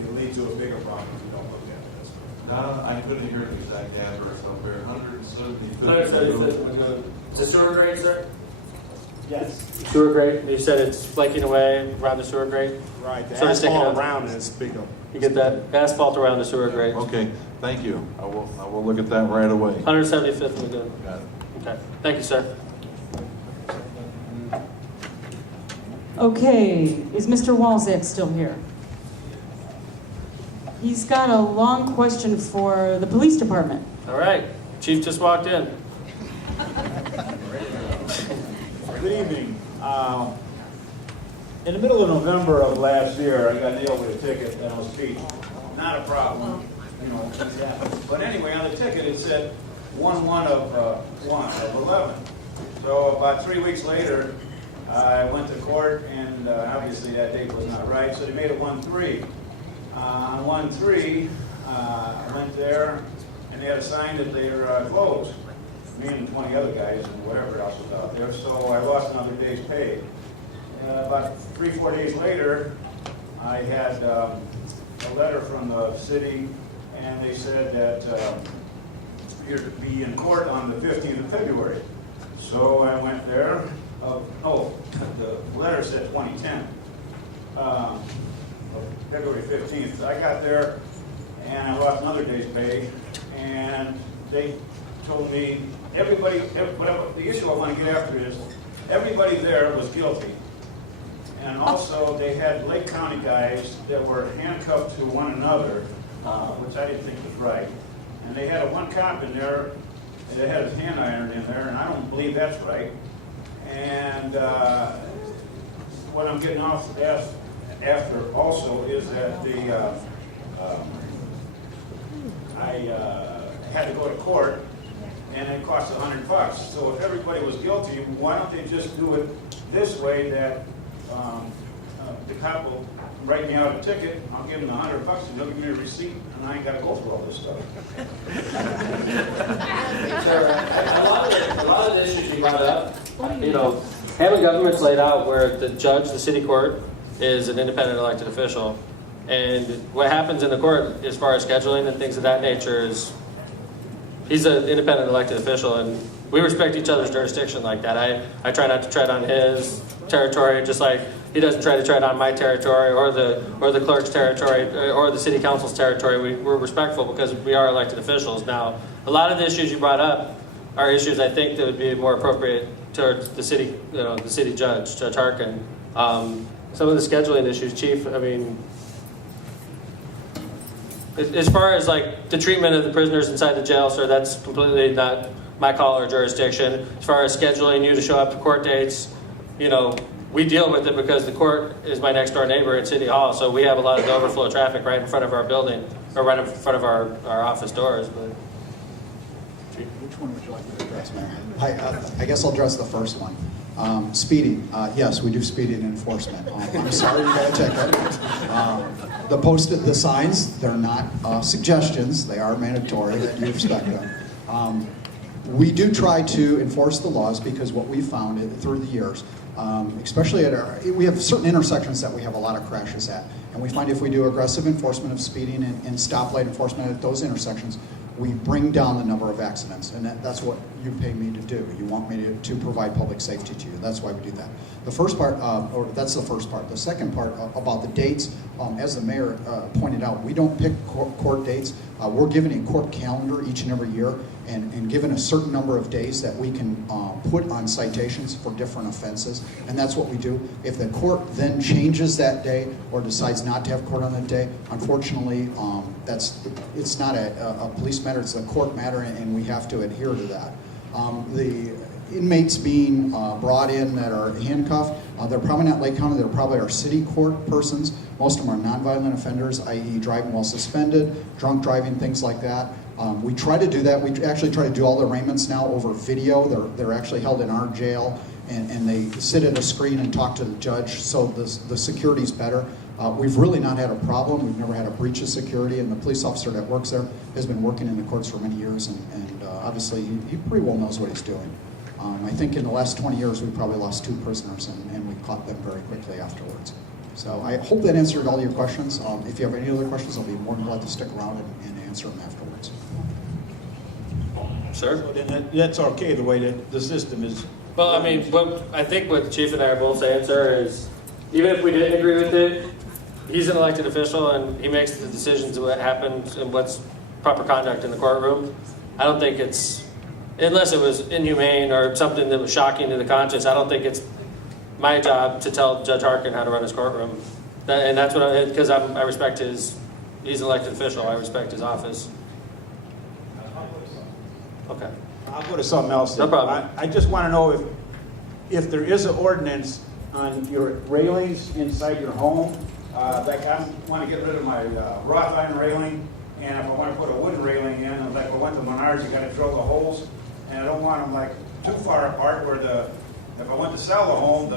it'll lead to a bigger problem if you don't look at it this way. Don, I couldn't hear the exact address up there, 175th. 175th. The sewer grate, sir? Yes. Sewer grate, you said it's flaking away around the sewer grate? Right, the Sort of sticking asphalt out. around it is bigger. You get that asphalt around the sewer grate? Okay, thank you. I will look at that right away. 175th and Magoon. Got it. Okay, thank you, sir. Okay, is Mr. Walzak still here? He's got a long question for the police department. All right, chief just walked in. Good evening. In the middle of November of last year, I got nailed with a ticket and I was speeding. Not a problem, you know, things happen. But anyway, on the ticket it said 1-1 of 11. So about 3 weeks later, I went to court, and obviously that date was not right, so they made it 1-3. On 1-3, I went there, and they had a sign that they were closed. Me and 20 other guys and whatever else was out there, so I lost another day's pay. About 3-4 days later, I had a letter from the city, and they said that you're to be in court on the 15th of February. So I went there. The letter said 2010, February 15th. I got there, and I lost another day's pay, and they told me the issue I want to get after is everybody there was guilty. And also they had Lake County guys that were handcuffed to one another, which I didn't think was right. And they had one cop in there that had his hand ironed in there, and I don't believe that's right. And what I'm getting off after also is that I had to go to court, and it cost $100. So if everybody was guilty, why don't they just do it this way, that the cop will write me out a ticket, I'll give him $100, and he'll give me a receipt, and I ain't got to go through all this stuff. A lot of the issues you brought up, you know, Hammond government's laid out where the judge, the city court, is an independent elected official. And what happens in the court as far as scheduling and things of that nature is he's an independent elected official, and we respect each other's jurisdiction like that. I try not to tread on his territory, just like he doesn't try to tread on my territory or the clerk's territory or the city council's territory. We're respectful because we are elected officials. Now, a lot of the issues you brought up are issues I think that would be more appropriate towards the city, the city judge, Judge Harkin. Some of the scheduling issues, Chief, I mean, as far as like the treatment of the prisoners inside the jail, sir, that's completely not my call or jurisdiction. As far as scheduling you to show up to court dates, we deal with it because the court is my next door neighbor at City Hall, so we have a lot of overflow traffic right in front of our building, or right in front of our office doors. But Which one would you like me to address, Mayor? I guess I'll address the first one. Speeding, yes, we do speeding enforcement. I'm sorry you got a ticket. The signs, they're not suggestions, they are mandatory that you respect them. We do try to enforce the laws because what we found through the years, especially we have certain intersections that we have a lot of crashes at. And we find if we do aggressive enforcement of speeding and stoplight enforcement at those intersections, we bring down the number of accidents, and that's what you pay me to do. You want me to provide public safety to you. That's why we do that. The first part, that's the first part. The second part about the dates, as the mayor pointed out, we don't pick court dates. We're given a court calendar each and every year, and given a certain number of days that we can put on citations for different offenses, and that's what we do. If the court then changes that day or decides not to have court on that day, unfortunately, it's not a police matter, it's a court matter, and we have to adhere to that. The inmates being brought in that are handcuffed, they're probably not Lake County, they're probably our city court persons. Most of them are nonviolent offenders, i.e. driving while suspended, drunk driving, things like that. We try to do that. We actually try to do all the arraignments now over video. They're actually held in our jail, and they sit at a screen and talk to the judge, so the security's better. We've really not had a problem. We've never had a breach of security, and the police officer that works there has been working in the courts for many years, and obviously he pretty well knows what he's doing. I think in the last 20 years we probably lost 2 prisoners, and we caught them very quickly afterwards. So I hope that answered all your questions. If you have any other questions, I'll be more than glad to stick around and answer them afterwards. Sir? So then that's okay, the way that the system is. Well, I mean, I think what the Chief and I are both saying, sir, is even if we didn't agree with it, he's an elected official and he makes the decisions of what happens and what's proper conduct in the courtroom. I don't think it's, unless it was inhumane or something that was shocking to the conscience, I don't think it's my job to tell Judge Harkin how to run his courtroom. And that's what because I respect he's an elected official, I respect his office. Okay. I'll go to something else. No problem. I just want to know if there is an ordinance on your railings inside your home. Like I want to get rid of my wrought iron railing, and if I want to put a wooden railing in, like I went to Menards, you got to drill the holes, and I don't want them like too far apart where if I went to sell the home,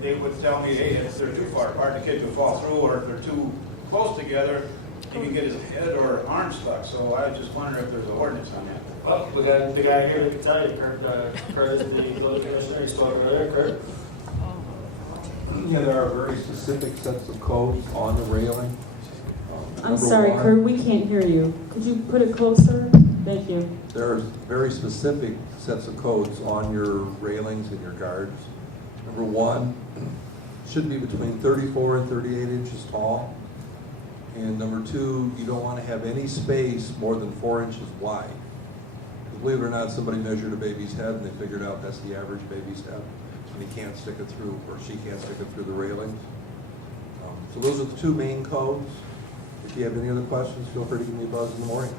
they would tell me, hey, if they're too far apart, the kids would fall through, or if they're too close together, he can get his head or arm stuck. So I just wonder if there's an ordinance on that. Well, we got the guy here that can tell you, Kurt is the code commissioner, he spoke earlier, Kurt. Yeah, there are very specific sets of codes on the railing. I'm sorry, Kurt, we can't hear you. Could you put it closer? Thank you. There's very specific sets of codes on your railings and your guards. Number 1, should be between 34 and 38 inches tall. And number 2, you don't want to have any space more than 4 inches wide. Believe it or not, somebody measured a baby's head and they figured out that's the average baby's head. And he can't stick it through, or she can't stick it through the railings. So those are the 2 main codes. If you have any other questions, feel free to give me a buzz in the morning.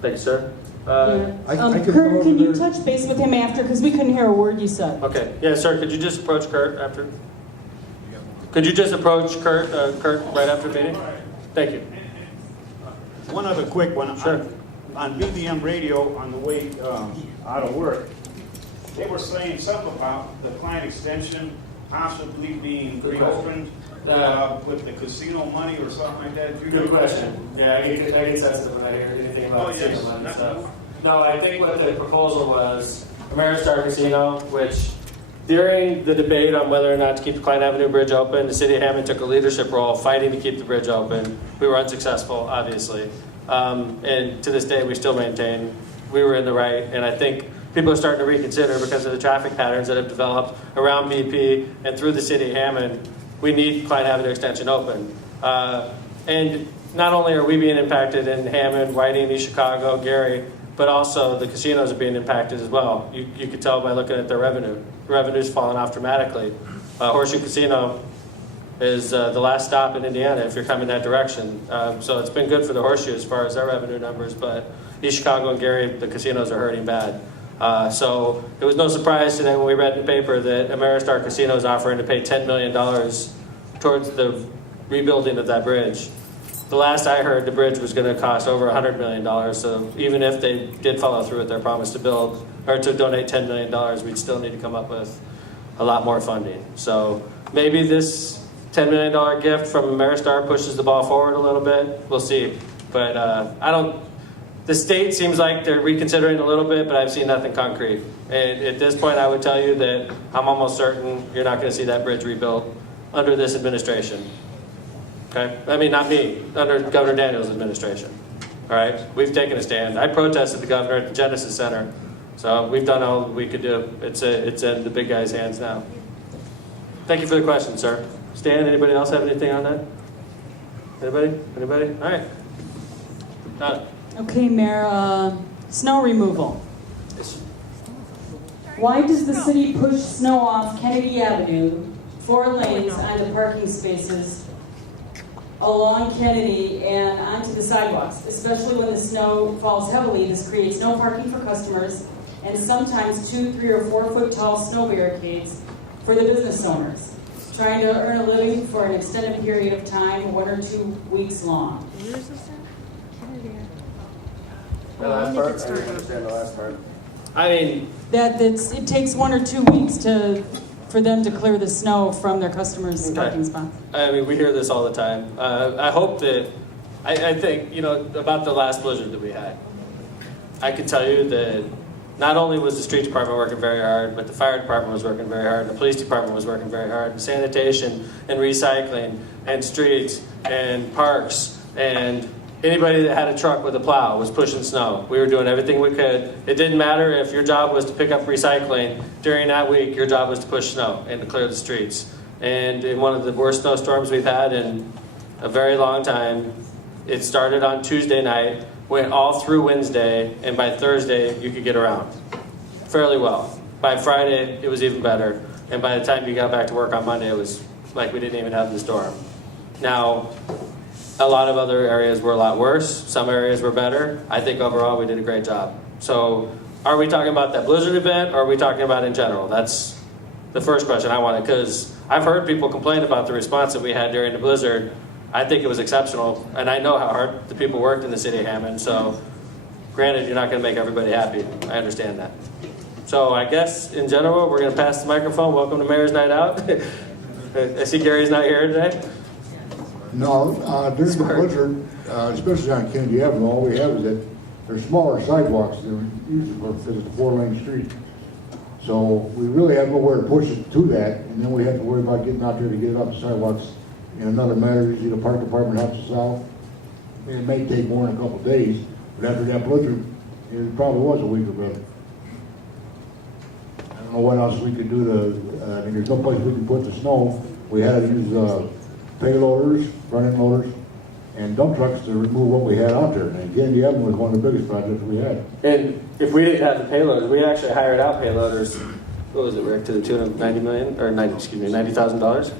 Thank you, sir. Kurt, can you touch base with him after, because we couldn't hear a word you said. Okay, yeah, sir, could you just approach Kurt after? Could you just approach Kurt right after the meeting? Thank you. One other quick one. Sure. On BBM radio on the way out of work, they were saying something about the client extension possibly being reopened with the casino money or something like that. Good question. Yeah, I get sensitive when I hear anything about casino money and stuff. No, I think what the proposal was, Ameristar Casino, which during the debate on whether or not to keep the Klein Avenue Bridge open, the city of Hammond took a leadership role fighting to keep the bridge open. We were unsuccessful, obviously. And to this day, we still maintain we were in the right. And I think people are starting to reconsider because of the traffic patterns that have developed around BP and through the city of Hammond. We need Klein Avenue Extension open. And not only are we being impacted in Hammond, Whiting, East Chicago, Gary, but also the casinos are being impacted as well. You could tell by looking at their revenue. The revenue's fallen off dramatically. Horseshoe Casino is the last stop in Indiana if you're coming that direction. So it's been good for the Horseshoe as far as their revenue numbers, but East Chicago and Gary, the casinos are hurting bad. So it was no surprise today when we read in the paper that Ameristar Casino is offering to pay $10 million towards the rebuilding of that bridge. The last I heard, the bridge was going to cost over $100 million. So even if they did follow through with their promise to build or to donate $10 million, we'd still need to come up with a lot more funding. So maybe this $10 million gift from Ameristar pushes the ball forward a little bit. We'll see. But the state seems like they're reconsidering a little bit, but I've seen nothing concrete. And at this point, I would tell you that I'm almost certain you're not going to see that bridge rebuilt under this administration. Okay? I mean, not me, under Governor Daniels' administration. All right? We've taken a stand. I protested the governor at the Genesis Center. So we've done all we could do. It's in the big guy's hands now. Thank you for the question, sir. Stan, anybody else have anything on that? Anybody? Anybody? All right. Done. Okay, Mayor, snow removal. Why does the city push snow off Kennedy Avenue, 4 lanes onto parking spaces along Kennedy and onto the sidewalks? Especially when the snow falls heavily, this creates no parking for customers and sometimes 2, 3, or 4 foot tall snow barricades for the business owners trying to earn a living for an extended period of time, 1 or 2 weeks long. Where's this at? Kennedy. The last part? I didn't understand the last part. I mean, It takes 1 or 2 weeks for them to clear the snow from their customers' parking spots. I mean, we hear this all the time. I hope that, I think, about the last blizzard that we had. I can tell you that not only was the street department working very hard, but the fire department was working very hard, the police department was working very hard, sanitation and recycling and streets and parks and anybody that had a truck with a plow was pushing snow. We were doing everything we could. It didn't matter if your job was to pick up recycling. During that week, your job was to push snow and to clear the streets. And in one of the worst snowstorms we've had in a very long time, it started on Tuesday night, went all through Wednesday, and by Thursday, you could get around fairly well. By Friday, it was even better. And by the time you got back to work on Monday, it was like we didn't even have the storm. Now, a lot of other areas were a lot worse. Some areas were better. I think overall we did a great job. So are we talking about that blizzard event or are we talking about in general? That's the first question I wanted, because I've heard people complain about the response that we had during the blizzard. I think it was exceptional, and I know how hard the people worked in the city of Hammond, so granted, you're not going to make everybody happy. I understand that. So I guess in general, we're going to pass the microphone. Welcome to Mayor's Night Out. I see Gary's not here today. No, during the blizzard, especially on Kennedy Avenue, all we have is that there's smaller sidewalks than usually because it's a 4-lane street. So we really have nowhere to push it to that, and then we have to worry about getting out there to get it up the sidewalks in another matter. Usually the park department helps us out. And it may take more than a couple of days, but after that blizzard, it probably was a week or better. I don't know what else we could do I mean, there's no place we can put the snow. We had to use payloaders, front-end loaders, and dump trucks to remove what we had out there. And Kennedy Avenue was one of the biggest projects we had. And if we didn't have the payloaders, we actually hired out payloaders. What was it, Rick? To the tune of $90 million or $90,000,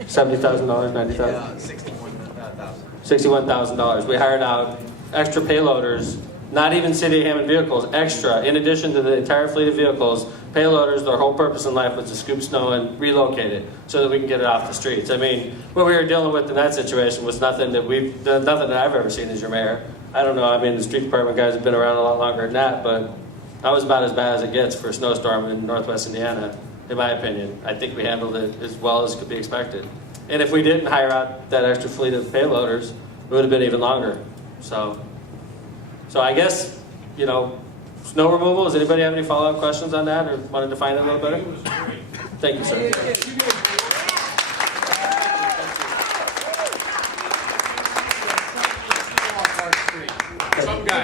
$70,000, $90,000. $61,000. We hired out extra payloaders, not even City of Hammond vehicles, extra. In addition to the entire fleet of vehicles, payloaders, their whole purpose in life was to scoop snow and relocate it so that we can get it off the streets. I mean, what we were dealing with in that situation was nothing that I've ever seen as your mayor. I don't know, I mean, the street department guys have been around a lot longer than that, but that was about as bad as it gets for a snowstorm in northwest Indiana, in my opinion. I think we handled it as well as could be expected. And if we didn't hire out that extra fleet of payloaders, it would have been even longer. So I guess, snow removal, does anybody have any follow-up questions on that or want to define it a little better? Thank you, sir.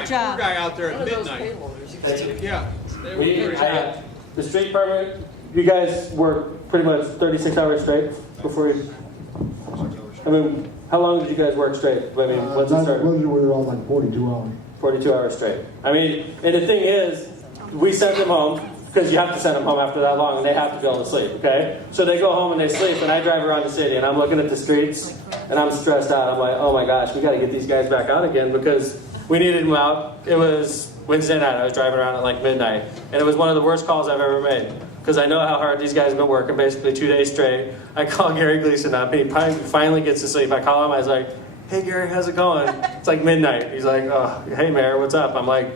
job. guy out there at One of those midnight. payloaders. Yeah. they were We, very good. the street permit, you guys work pretty much 36 hours straight before you, I mean, how long did you guys work straight? I mean, what's it start? We were on like 42 hours. 42 hours straight. I mean, and the thing is, we sent them home, because you have to send them home after that long, and they have to be able to sleep, okay? So they go home and they sleep, and I drive around the city, and I'm looking at the streets, and I'm stressed out. I'm like, oh my gosh, we got to get these guys back out again, because we needed them out. It was Wednesday night. I was driving around at like midnight, and it was one of the worst calls I've ever made, because I know how hard these guys have been working, basically 2 days straight. I call Gary Gleason up, and he finally gets to sleep. I call him, I was like, hey Gary, how's it going? It's like midnight. He's like, oh, hey Mayor, what's up? I'm like,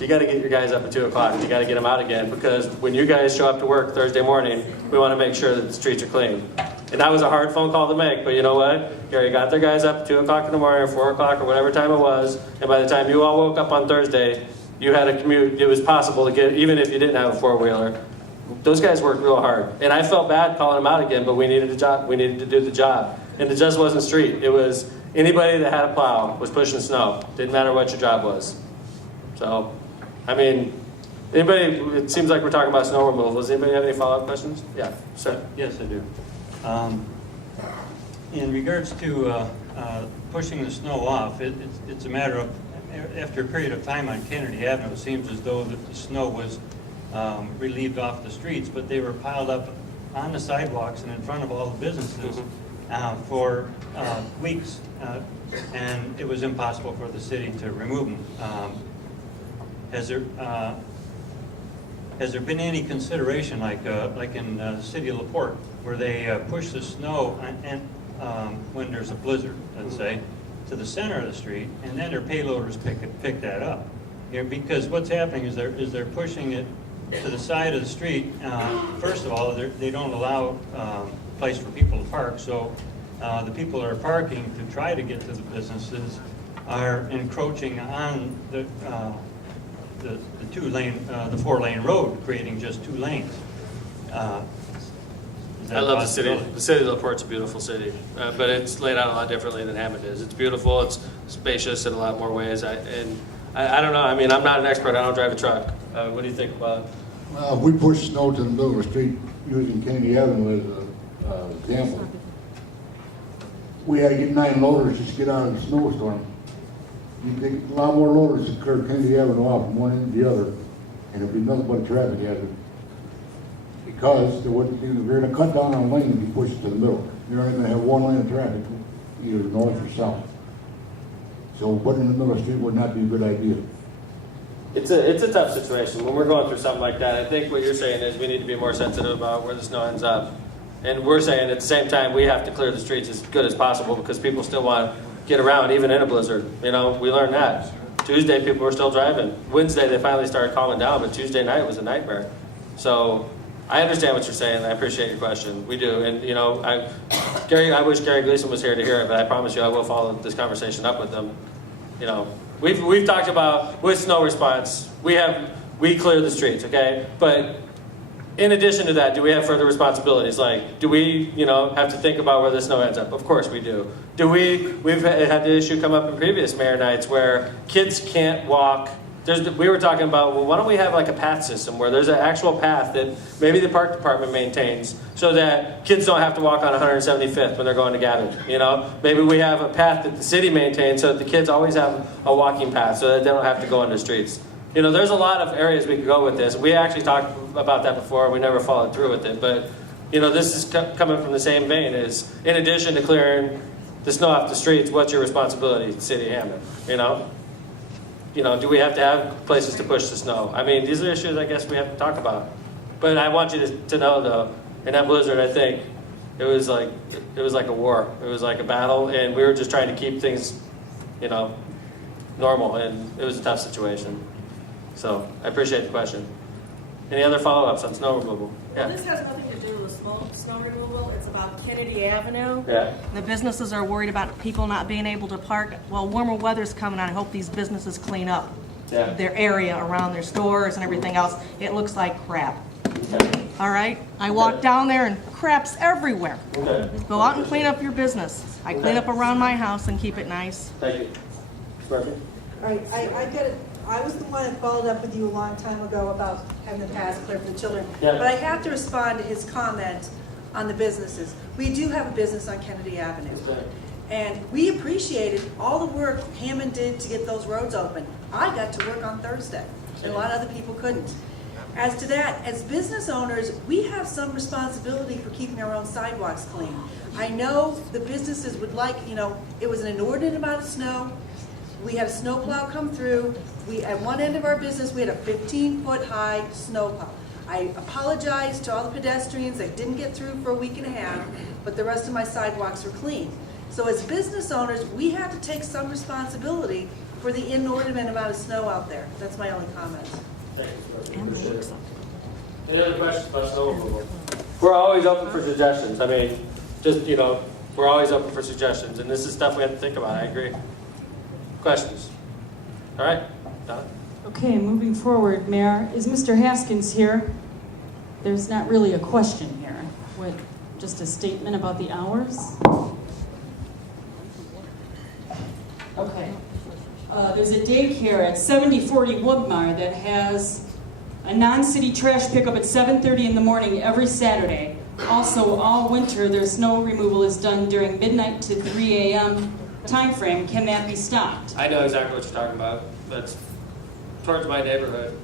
you got to get your guys up at 2 o'clock. You got to get them out again, because when you guys show up to work Thursday morning, we want to make sure that the streets are clean. And that was a hard phone call to make, but you know what? Gary got their guys up at 2 o'clock in the morning or 4 o'clock or whatever time it was, and by the time you all woke up on Thursday, you had a commute. It was possible to get, even if you didn't have a four-wheeler. Those guys worked real hard. And I felt bad calling them out again, but we needed a job. We needed to do the job. And it just wasn't street. It was anybody that had a plow was pushing snow. Didn't matter what your job was. So, I mean, anybody, it seems like we're talking about snow removal. Does anybody have any follow-up questions? Yeah, sir. Yes, I do. In regards to pushing the snow off, it's a matter of, after a period of time on Kennedy Avenue, it seems as though that the snow was relieved off the streets, but they were piled up on the sidewalks and in front of all the businesses for weeks, and it was impossible for the city to remove them. Has there been any consideration, like in the city of LaPorte, where they push the snow and when there's a blizzard, let's say, to the center of the street, and then their payloaders pick that up? You know, because what's happening is they're pushing it to the side of the street. First of all, they don't allow place for people to park, so the people that are parking to try to get to the businesses are encroaching on the the 4-lane road, creating just 2 lanes. I love the city. The city of LaPorte's a beautiful city, but it's laid out a lot differently than Hammond is. It's beautiful. It's spacious in a lot more ways. I don't know. I mean, I'm not an expert. I don't drive a truck. What do you think about? If we push snow to the middle of the street, using Kennedy Avenue as an example, we had to get 9 loaders just to get out of the snowstorm. You take a lot more loaders to clear Kennedy Avenue off from one end to the other, and it'd be nothing but a traffic hazard. Because they're going to cut down on lane if you push it to the middle. You're only going to have 1 lane of traffic, either north or south. So putting it in the middle of the street would not be a good idea. It's a tough situation. When we're going through something like that, I think what you're saying is we need to be more sensitive about where the snow ends up. And we're saying at the same time we have to clear the streets as good as possible, because people still want to get around even in a blizzard. You know, we learned that. Tuesday people were still driving. Wednesday they finally started calming down, but Tuesday night was a nightmare. So I understand what you're saying. I appreciate your question. We do. And you know, I wish Gary Gleason was here to hear it, but I promise you I will follow this conversation up with them. You know, we've talked about with snow response, we clear the streets, okay? But in addition to that, do we have further responsibilities? Like, do we, you know, have to think about where the snow ends up? Of course we do. We've had the issue come up in previous mayor nights where kids can't walk. We were talking about, well, why don't we have like a path system where there's an actual path that maybe the park department maintains so that kids don't have to walk on 175th when they're going to Gabbard, you know? Maybe we have a path that the city maintains so that the kids always have a walking path so that they don't have to go into the streets. You know, there's a lot of areas we could go with this. We actually talked about that before. We never followed through with it. But, you know, this is coming from the same vein as, in addition to clearing the snow off the streets, what's your responsibility, City of Hammond, you know? You know, do we have to have places to push the snow? I mean, these are issues I guess we have to talk about. But I want you to know, though, in that blizzard, I think it was like a war. It was like a battle, and we were just trying to keep things, you know, normal, and it was a tough situation. So I appreciate the question. Any other follow-ups on snow removal? Well, this has nothing to do with snow removal. It's about Kennedy Avenue. Yeah. The businesses are worried about people not being able to park. Well, warmer weather's coming on. I hope these businesses clean up their area around their stores and everything else. It looks like crap. Okay. All right? I walk down there and crap's everywhere. Okay. Go out and clean up your business. I clean up around my house and keep it nice. Thank you. Murphy? All right, I get it. I was the one that followed up with you a long time ago about having the paths clear for the children. Yeah. But I have to respond to his comment on the businesses. We do have a business on Kennedy Avenue. And we appreciated all the work Hammond did to get those roads open. I got to work on Thursday, and a lot of other people couldn't. As to that, as business owners, we have some responsibility for keeping our own sidewalks clean. I know the businesses would like, it was an inordinate amount of snow. We had a snowplow come through. At one end of our business, we had a 15-foot high snowplow. I apologize to all the pedestrians that didn't get through for a week and a half, but the rest of my sidewalks were clean. So as business owners, we have to take some responsibility for the inordinate amount of snow out there. That's my only comment. Thank you. Appreciate it. Any other questions about snow removal? We're always open for suggestions. I mean, we're always open for suggestions, and this is stuff we have to think about. I agree. Questions? All right, Donna? Okay, moving forward, Mayor, is Mr. Haskins here? There's not really a question here. What, just a statement about the hours? Okay. There's a daycare at 7040 Woodmar that has a non-city trash pickup at 7:30 in the morning every Saturday. Also, all winter, their snow removal is done during midnight to 3 a.m. time frame. Can that be stopped? I know exactly what you're talking about. That's towards my neighborhood.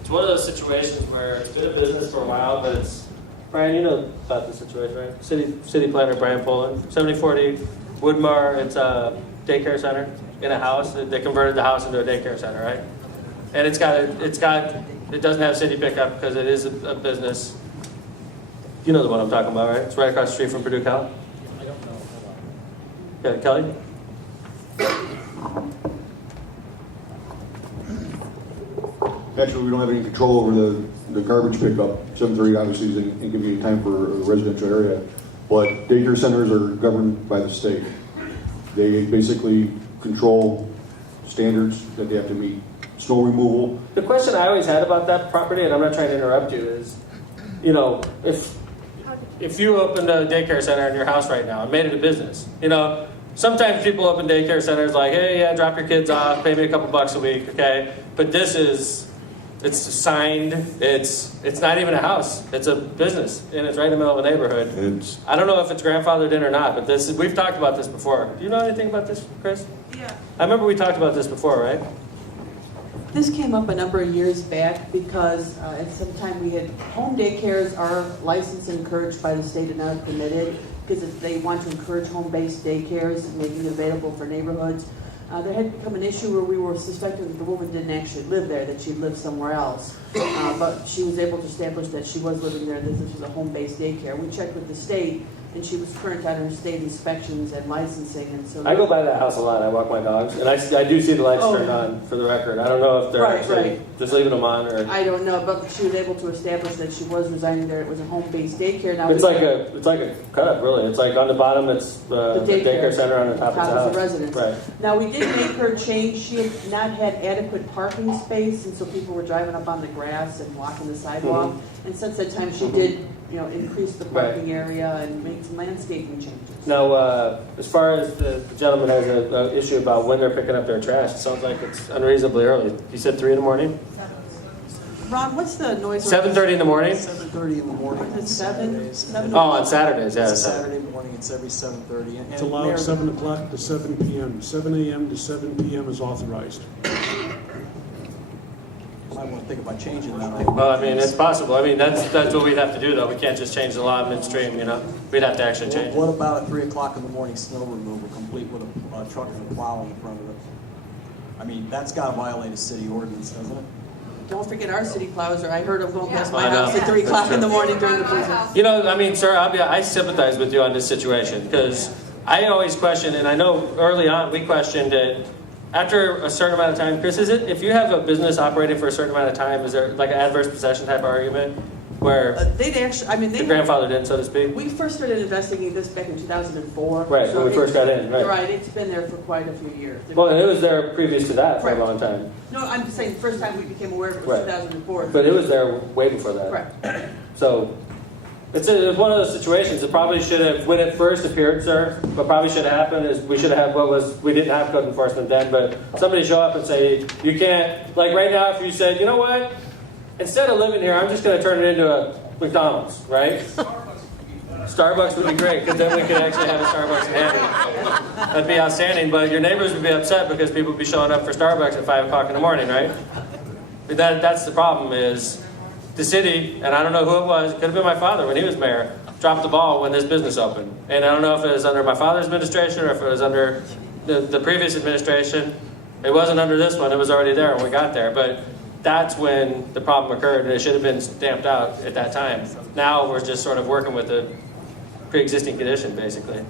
It's one of those situations where it's been a business for a while, but it's, Brian, you know about the situation, right? City planner Brian Poland, 7040 Woodmar. It's a daycare center in a house. They converted the house into a daycare center, right? And it doesn't have city pickup because it is a business. You know the one I'm talking about, right? It's right across the street from Purdue Cal. I don't know. Yeah, Kelly? Actually, we don't have any control over the garbage pickup. 7:30 obviously is an inconvenient time for a residential area, but daycare centers are governed by the state. They basically control standards that they have to meet. Snow removal. The question I always had about that property, and I'm not trying to interrupt you, is, if you opened a daycare center in your house right now and made it a business, sometimes people open daycare centers like, hey, yeah, drop your kids off, pay me a couple bucks a week, okay? But it's signed, it's not even a house, it's a business, and it's right in the middle of a neighborhood. I don't know if it's grandfathered in or not, but we've talked about this before. Do you know anything about this, Chris? Yeah. I remember we talked about this before, right? This came up a number of years back because at some time we had home daycares are licensed and encouraged by the state and not permitted because if they want to encourage home-based daycares and making it available for neighborhoods. There had become an issue where we were suspecting that the woman didn't actually live there, that she lived somewhere else. But she was able to establish that she was living there, that this was a home-based daycare. We checked with the state, and she was current on her state inspections and licensing, and so... I go by that house a lot. I walk my dogs, and I do see the lights turned on, for the record. I don't know if they're actually just leaving them on, or... I don't know, but she was able to establish that she was residing there. It was a home-based daycare. Now It's like a cut-up, really. It's like on the bottom, it's the daycare center, on the top is the house. The residence. Right. Now, we did make her change. She had not had adequate parking space, and so people were driving up on the grass and walking the sidewalk. And since that time, she did, increase the parking area and make some landscaping changes. Now, as far as the gentleman has an issue about when they're picking up their trash, it sounds like it's unreasonably early. You said 3 in the morning? Ron, what's the noise? 7:30 in the morning? 7:30 in the morning. It's 7? Oh, on Saturdays, yeah. It's Saturday morning, it's every 7:30. And It's allowed Mayor- 7 o'clock to 7 p.m. 7 a.m. to 7 p.m. is authorized. I want to think about changing that. Well, I mean, it's possible. I mean, that's what we'd have to do, though. We can't just change the law midstream, We'd have to actually change it. What about at 3 o'clock in the morning, snow removal, complete with a truck and a plow in front of it? I mean, that's got to violate a city ordinance, doesn't it? Don't forget our city plows, or I heard them going past I my know. house at 3 o'clock in the That's morning during the blizzard. Sir, I sympathize with you on this situation, because I always question, and I know early on we questioned it. After a certain amount of time, Chris, if you have a business operating for a certain amount of time, is there like an adverse possession type of argument where They'd actually, the grandfathered in, so to speak? We first started investigating this back in 2004. Right, when we first got in, right. Right, it's been there for quite a few years. Well, it was there previous to that for a Correct. long time. No, I'm just saying, the first time we became aware of it was Right. 2004. But it was there way before that. Correct. So, It's one of those situations. It probably should have, when it first appeared, sir, what probably should have happened is we should have we didn't have code enforcement then, but somebody show up and say, you can't, like right now, if you said, you know what, instead of living here, I'm just going to turn it into a McDonald's, right? Starbucks would be great, because then we could actually have a Starbucks in Hammond. That'd be outstanding, but your neighbors would be upset because people would be showing up for Starbucks at 5 o'clock in the morning, right? But that's the problem is, the city, and I don't know who it was, it could have been my father when he was mayor, dropped the ball when this business opened. And I don't know if it was under my father's administration or if it was under the previous administration. It wasn't under this one, it was already there when we got there. But that's when the problem occurred, and it should have been stamped out at that time. Now we're just sort of working with the pre-existing condition, basically.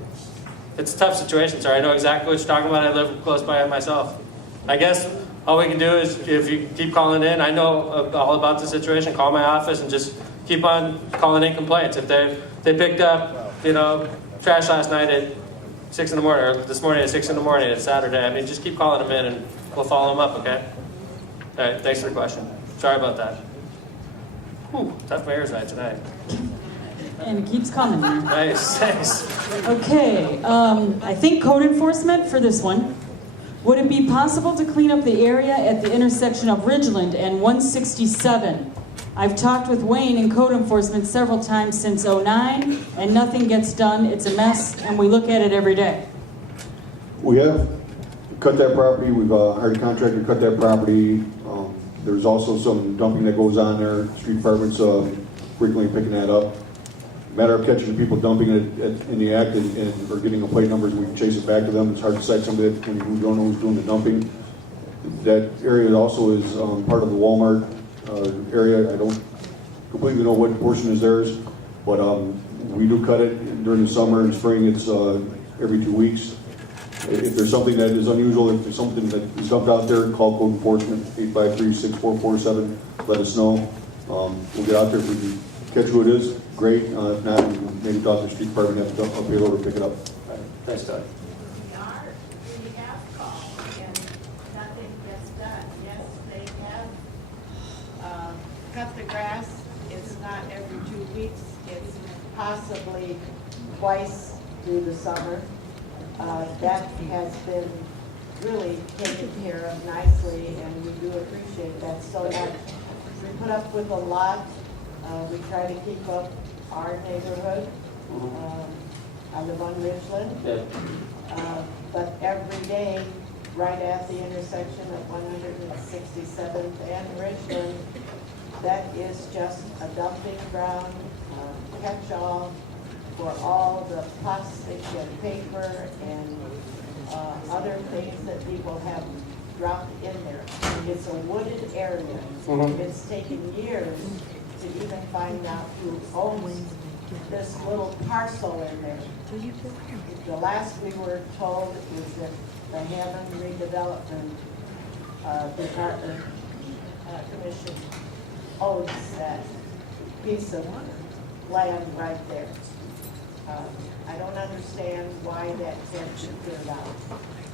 It's a tough situation, sir. I know exactly what you're talking about. I live close by it myself. I guess all we can do is, if you keep calling in, I know all about the situation, call my office and just keep on calling in complaints. If they picked up, trash last night at 6 in the morning, or this morning at 6 in the morning, it's Saturday, I mean, just keep calling them in and we'll follow them up, okay? All right, thanks for the question. Sorry about that. Whew, tough mayor's night tonight. And it keeps coming. Nice, thanks. Okay, I think code enforcement for this one. Would it be possible to clean up the area at the intersection of Ridgeland and 167? I've talked with Wayne in code enforcement several times since '09, and nothing gets done. It's a mess, and we look at it every day. We have cut that property, we've hired a contractor to cut that property. There's also some dumping that goes on there, street department's frequently picking that up. Matter of catching the people dumping it in the act or getting a plate number, we can chase it back to them. It's hard to cite somebody when you don't know who's doing the dumping. That area also is part of the Walmart area. I don't completely know what portion is theirs, but we do cut it during the summer and spring. It's every 2 weeks. If there's something that is unusual, if there's something that is dumped out there, call code enforcement, 853-6447, let us know. We'll get out there if we can catch who it is. Great. If not, we can maybe talk to the street department, have a payload to pick it up. Thanks, Doug. We have called and nothing gets done. Yes, they have cut the grass. It's not every 2 weeks. It's possibly twice through the summer. That has been really taken care of nicely, and we do appreciate that so much. We put up with a lot. We try to keep up our neighborhood. I live on Ridgeland. But every day, right at the intersection of 167th and Ridgeland, that is just a dumping ground, catch-all for all the plastic and paper and other things that people have dropped in there. It's a wooded area. It's taken years to even find out who owns this little parcel in there. The last we were told is that the Hammond Redevelopment Department Commission owns that piece of land right there. I don't understand why that can't be cleared out.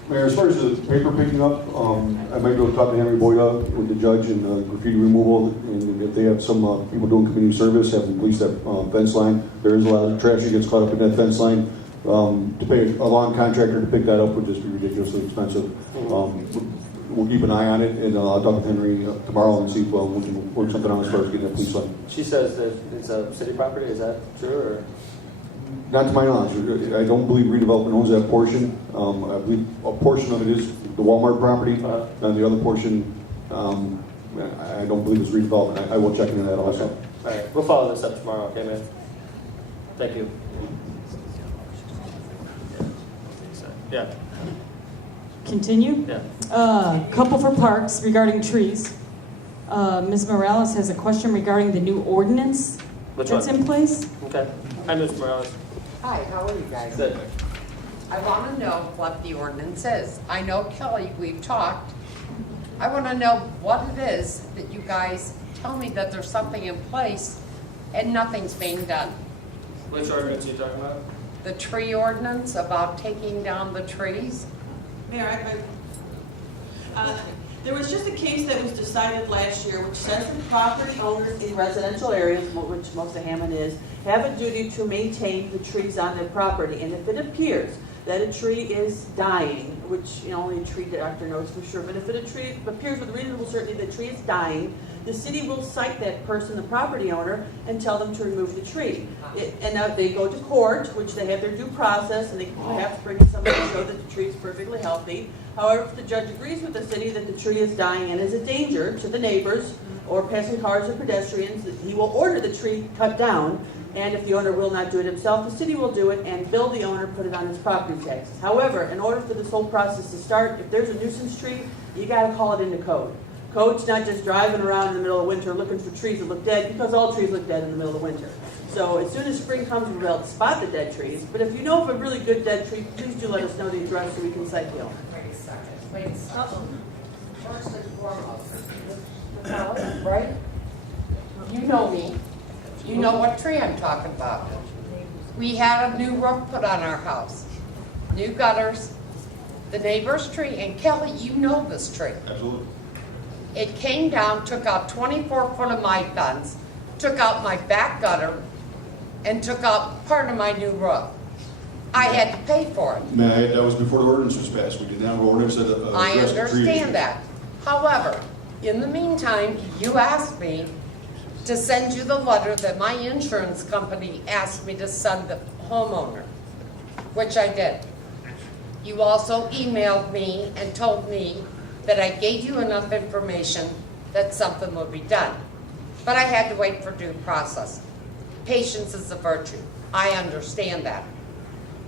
Mayor, as far as the paper picking up, I might be able to talk to Henry Boyda with the judge and graffiti removal, and if they have some people doing community service, have them police that fence line. There is a lot of trash that gets caught up in that fence line. To pay a lawn contractor to pick that up would just be ridiculously expensive. We'll keep an eye on it, and I'll talk with Henry tomorrow and see if we can work something out as far as getting that police line. She says that it's a city property, is that true, or? Not to my knowledge. I don't believe redevelopment owns that portion. I believe a portion of it is the Walmart property, and the other portion, I don't believe it's redevelopment. I will check into that also. All right, we'll follow this up tomorrow, okay, man? Thank you. Yeah. Continue? Yeah. Couple for parks regarding trees. Ms. Morales has a question regarding the new ordinance Which that's one? in place. Okay. Hi, Ms. Morales. Hi, how are you guys? Good. I want to know what the ordinance is. I know, Kelly, we've talked. I want to know what it is that you guys tell me that there's something in place and nothing's being done. Which ordinance are you talking about? The tree ordinance about taking down the trees. Mayor, There was just a case that was decided last year which says that property owners in residential areas, which most of Hammond is, have a duty to maintain the trees on their property. And if it appears that a tree is dying, which only a tree doctor knows for sure, but if a tree appears with reasonable certainty that the tree is dying, the city will cite that person, the property owner, and tell them to remove the tree. And now they go to court, which they have their due process, and they have to bring in somebody to show that the tree is perfectly healthy. However, if the judge agrees with the city that the tree is dying and is a danger to the neighbors or passing cars or pedestrians, he will order the tree cut down. And if the owner will not do it himself, the city will do it and bill the owner, put it on his property taxes. However, in order for this whole process to start, if there's a nuisance tree, you got to call it into code. Code's not just driving around in the middle of winter looking for trees that look dead, because all trees look dead in the middle of winter. So as soon as spring comes, we'll be able to spot the dead trees. But if you know of a really good dead tree, please do let us know the address so we can cite the owner. Wait a second. First and foremost, Ms. Ellis, right? You know me. You know what tree I'm talking about. We had a new roof put on our house, new gutters, the neighbor's tree, and Kelly, you know this tree. Absolutely. It came down, took out 24 foot of my fence, took out my back gutter, and took out part of my new roof. I had to pay for it. May I, that was before the ordinance was passed. We did not have an ordinance that I addressed the tree issue. understand that. However, in the meantime, you asked me to send you the letter that my insurance company asked me to send the homeowner, which I did. You also emailed me and told me that I gave you enough information that something would be done. But I had to wait for due process. Patience is a virtue. I understand that.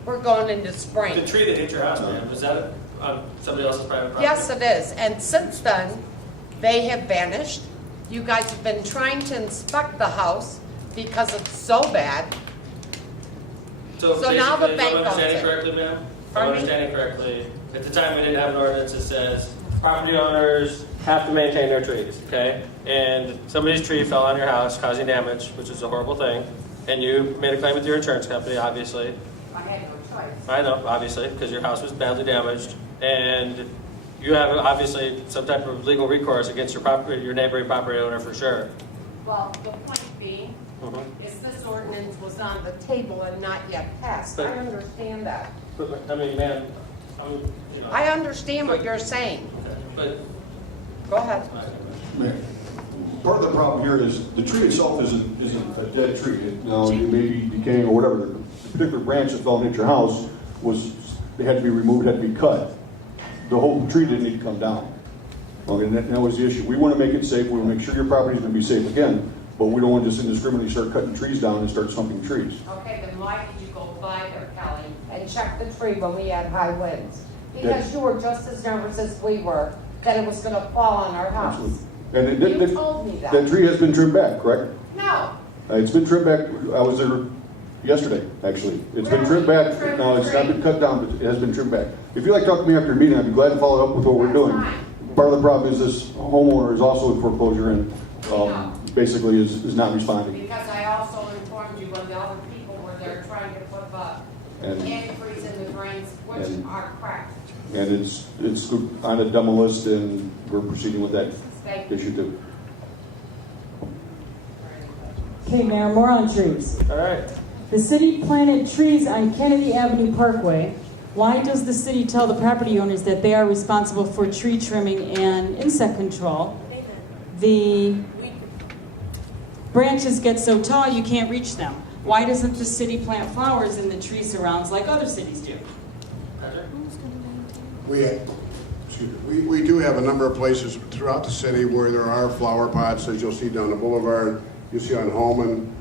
We're going into spring. The tree that hit your house, ma'am, was that on somebody else's private property? Yes, it is. And since then, they have vanished. You guys have been trying to inspect the house because it's so bad. So now the basically, bank if I'm understanding owns it. correctly, ma'am? If I'm Pardon me? understanding correctly, at the time we didn't have an ordinance that says property owners have to maintain their trees, okay? And somebody's tree fell on your house causing damage, which is a horrible thing, and you made a claim with your insurance company, obviously. I had no choice. I know, obviously, because your house was badly damaged, and you have obviously some type of legal recourse against your property, your neighboring property owner for sure. Well, the point being, Mhm. is this ordinance was on the table and not yet passed. But- I understand that. But, I mean, ma'am, I understand what you're saying. But Go ahead. Man, part of the problem here is the tree itself isn't a dead tree. Now, it may be decaying or whatever. The particular branch that fell and hit your house they had to be removed, had to be cut. The whole tree didn't need to come down. Okay, and that was the issue. We want to make it safe. We want to make sure your property is going to be safe again, but we don't want to just indiscriminately start cutting trees down and start stumping trees. Okay, then why did you go by there, Kelly, and check the tree when we had high winds? Because you were just as nervous as we were that it was gonna fall on our house. Absolutely. And You told me that. that tree has been trimmed back, correct? No, It's been trimmed back. I was there yesterday, actually. It's been trimmed back. No, it's not been cut down, but it has been trimmed back. If you'd like to talk to me after your meeting, I'd be glad to follow up with what we're doing. Part of the problem is this homeowner is also in foreclosure and basically is not responding. because I also informed you when the other people were there trying to put antifreeze in the drains, which and- are cracked. And it's on a demo list and we're proceeding with that issue too. Okay, Mayor, more on trees. all right. The city planted trees on Kennedy Avenue Parkway. Why does the city tell the property owners that they are responsible for tree trimming and insect control? The branches get so tall you can't reach them. Why doesn't the city plant flowers in the tree surrounds like other cities do? We do have a number of places throughout the city where there are flower pots, as you'll see down the boulevard, you'll see on Holman.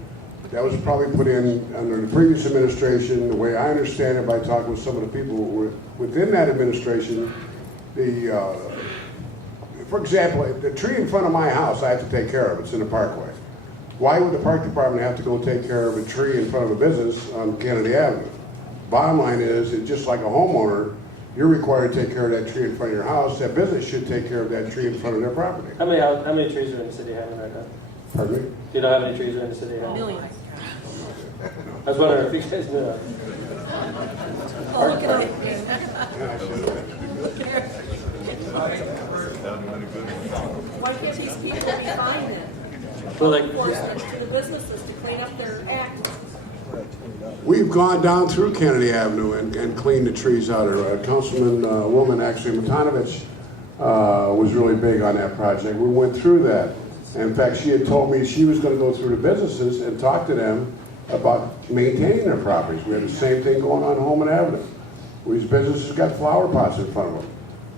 That was probably put in under the previous administration. The way I understand it by talking with some of the people within that administration, for example, the tree in front of my house, I have to take care of. It's in the parkway. Why would the park department have to go take care of a tree in front of a business on Kennedy Avenue? Bottom line is, it's just like a homeowner, you're required to take care of that tree in front of your house. That business should take care of that tree in front of their property. How many trees are in the city of Hammond right now? Pardon me? Do you know how many trees are in the city of Hammond? Millions. I was wondering if you guys knew that. Oh, look at it. Well, like, enforcement to the businesses to clean up their act. We've gone down through Kennedy Avenue and cleaned the trees out there. Councilman, woman, actually, Matanovich, was really big on that project. We went through that. In fact, she had told me she was gonna go through the businesses and talk to them about maintaining their properties. We had the same thing going on Holman Avenue. These businesses got flower pots in front of them.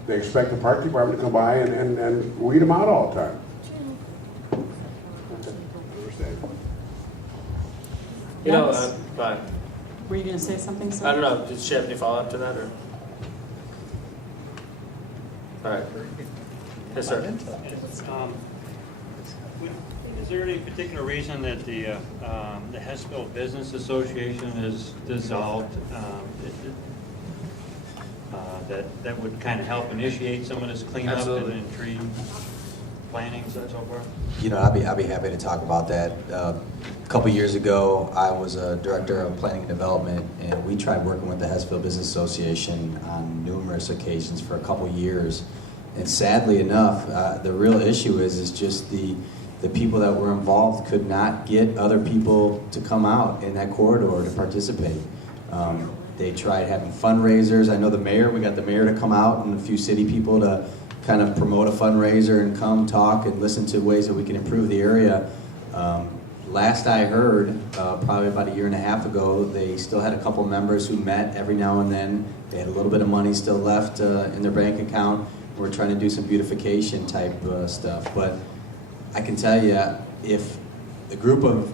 They expect the park department to come by and weed them out all the time. You know, Yes. Were you going to say something, sir? I don't know, did she have any follow-up to that, or? All right. Yes, sir. Is there any particular reason that the Hessville Business Association is dissolved? That would kind of help initiate some of this cleanup Absolutely. and tree plantings and so forth? You know, I'd be happy to talk about that. A couple years ago, I was a director of planning and development, and we tried working with the Hessville Business Association on numerous occasions for a couple years. And sadly enough, the real issue is just the people that were involved could not get other people to come out in that corridor to participate. They tried having fundraisers. I know we got the mayor to come out and a few city people to kind of promote a fundraiser and come talk and listen to ways that we can improve the area. Last I heard, probably about a year and a half ago, they still had a couple members who met every now and then. They had a little bit of money still left in their bank account. We're trying to do some beautification type stuff. But I can tell you, if a group of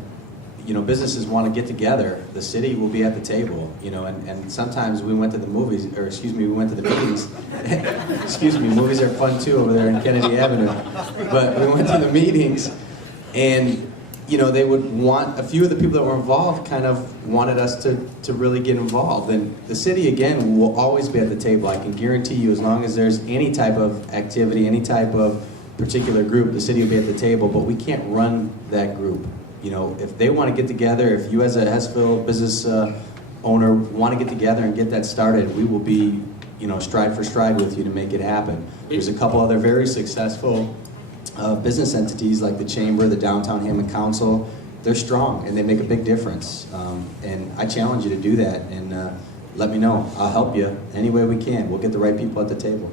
businesses want to get together, the city will be at the table, and sometimes we went to the movies, we went to the meetings. Movies are fun too over there in Kennedy Avenue. But we went to the meetings, and they would want, a few of the people that were involved kind of wanted us to really get involved. And the city, again, will always be at the table. I can guarantee you, as long as there's any type of activity, any type of particular group, the city will be at the table, but we can't run that group. If they want to get together, if you as a Hessville business owner want to get together and get that started, we will be, stride for stride with you to make it happen. There's a couple other very successful business entities like the Chamber, the Downtown Hammond Council. They're strong and they make a big difference. And I challenge you to do that and let me know. I'll help you any way we can. We'll get the right people at the table.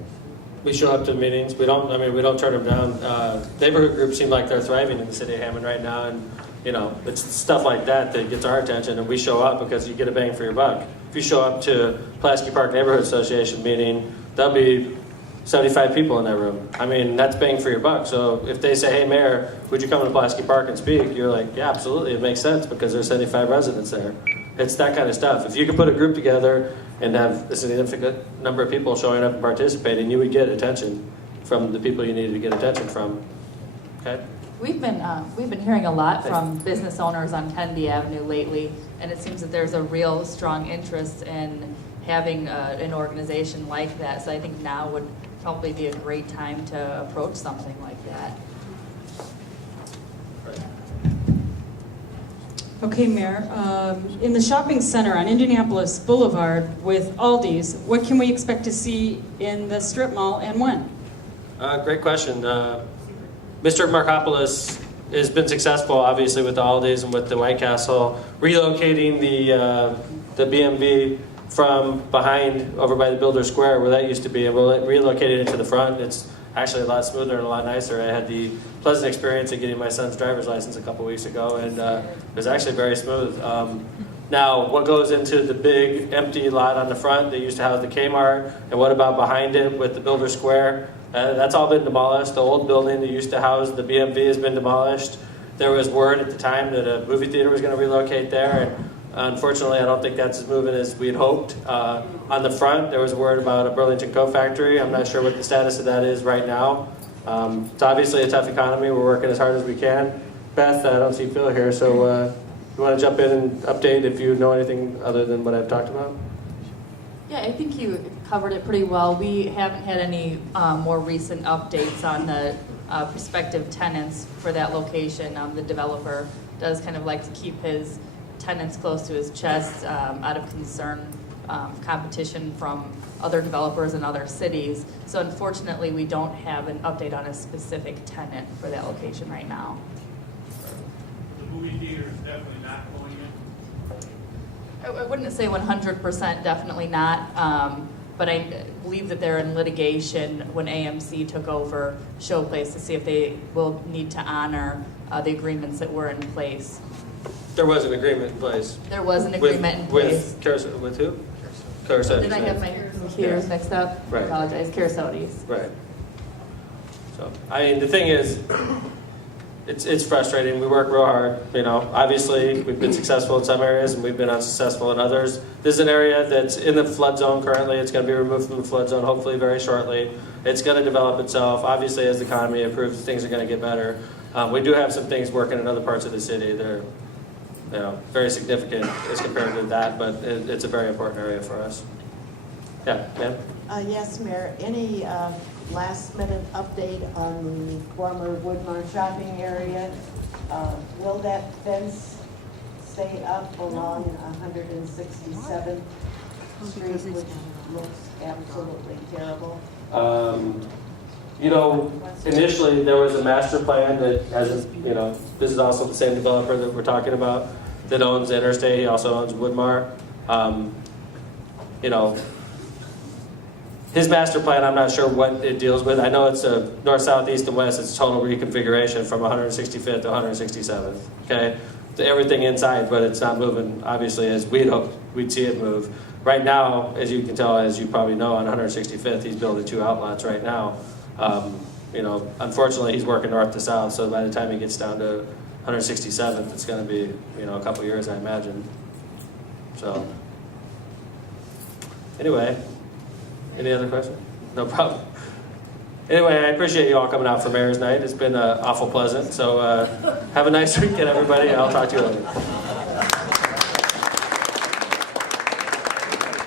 We show up to meetings. We don't turn them down. Neighborhood groups seem like they're thriving in the city of Hammond right now, and it's stuff like that that gets our attention, and we show up because you get a bang for your buck. If you show up to Pulaski Park Neighborhood Association meeting, there'll be 75 people in that room. That's bang for your buck. So if they say, hey, Mayor, would you come to Pulaski Park and speak? You're like, yeah, absolutely. It makes sense because there's 75 residents there. It's that kind of stuff. If you could put a group together and have a significant number of people showing up and participating, you would get attention from the people you needed to get attention from. Okay? We've been hearing a lot from business owners on Kennedy Avenue lately, and it seems that there's a real strong interest in having an organization like that. So I think now would probably be a great time to approach something like that. Okay, Mayor. In the shopping center on Indianapolis Boulevard with Aldi's, what can we expect to see in the strip mall and when? Great question. Mr. Markopoulos has been successful, obviously, with the Aldi's and with the White Castle, relocating the BMV from behind over by the Builder Square where that used to be, and we'll relocate it into the front. It's actually a lot smoother and a lot nicer. I had the pleasant experience of getting my son's driver's license a couple weeks ago, and it was actually very smooth. Now, what goes into the big empty lot on the front that used to house the Kmart, and what about behind it with the Builder Square? That's all been demolished. The old building that used to house the BMV has been demolished. There was word at the time that a movie theater was going to relocate there, and unfortunately, I don't think that's as moving as we'd hoped. On the front, there was word about a Burlington Coat Factory. I'm not sure what the status of that is right now. It's obviously a tough economy. We're working as hard as we can. Beth, I don't see Phil here, so you want to jump in and update if you know anything other than what I've talked about? Yeah, I think you covered it pretty well. We haven't had any more recent updates on the prospective tenants for that location. The developer does kind of like to keep his tenants close to his chest out of concern, competition from other developers in other cities. So unfortunately, we don't have an update on a specific tenant for that location right now. movie theater is definitely not going in? I wouldn't say 100% definitely not, but I believe that they're in litigation when AMC took over Showplace to see if they will need to honor the agreements that were in place. There was an agreement in place. There was an agreement in place. With who? Carousel. Did I have my computers mixed up? Right. I apologize. Carousels. Right. So, I mean, the thing is, it's frustrating. We work real hard, you know. Obviously, we've been successful in some areas and we've been unsuccessful in others. This is an area that's in the flood zone currently. It's going to be removed from the flood zone hopefully very shortly. It's going to develop itself. Obviously, as the economy improves, things are going to get better. We do have some things working in other parts of the city. They're, you know, very significant as compared to that, but it's a very important area for us. Yeah, ma'am? Yes, Mayor. Any last minute update on the former Woodmar shopping area? Will that fence stay up along 167th Street, which looks absolutely terrible? You know, initially there was a master plan that hasn't, you know, this is also the same developer that we're talking about that owns Interstate. He also owns Woodmar. You know, his master plan, I'm not sure what it deals with. I know it's a north, south, east, and west. It's total reconfiguration from 165th to 167th. Okay, to everything inside, but it's not moving. Obviously, as we'd hoped we'd see it move. Right now, as you can tell, as you probably know, on 165th, he's building 2 outlets right now. You know, unfortunately, he's working north to south. So by the time he gets down to 167th, it's going to be, you know, a couple years, I imagine. So, anyway. Any other questions? No problem. Anyway, I appreciate you all coming out for Mayor's Night. It's been awful pleasant. So have a nice weekend, everybody. I'll talk to you later.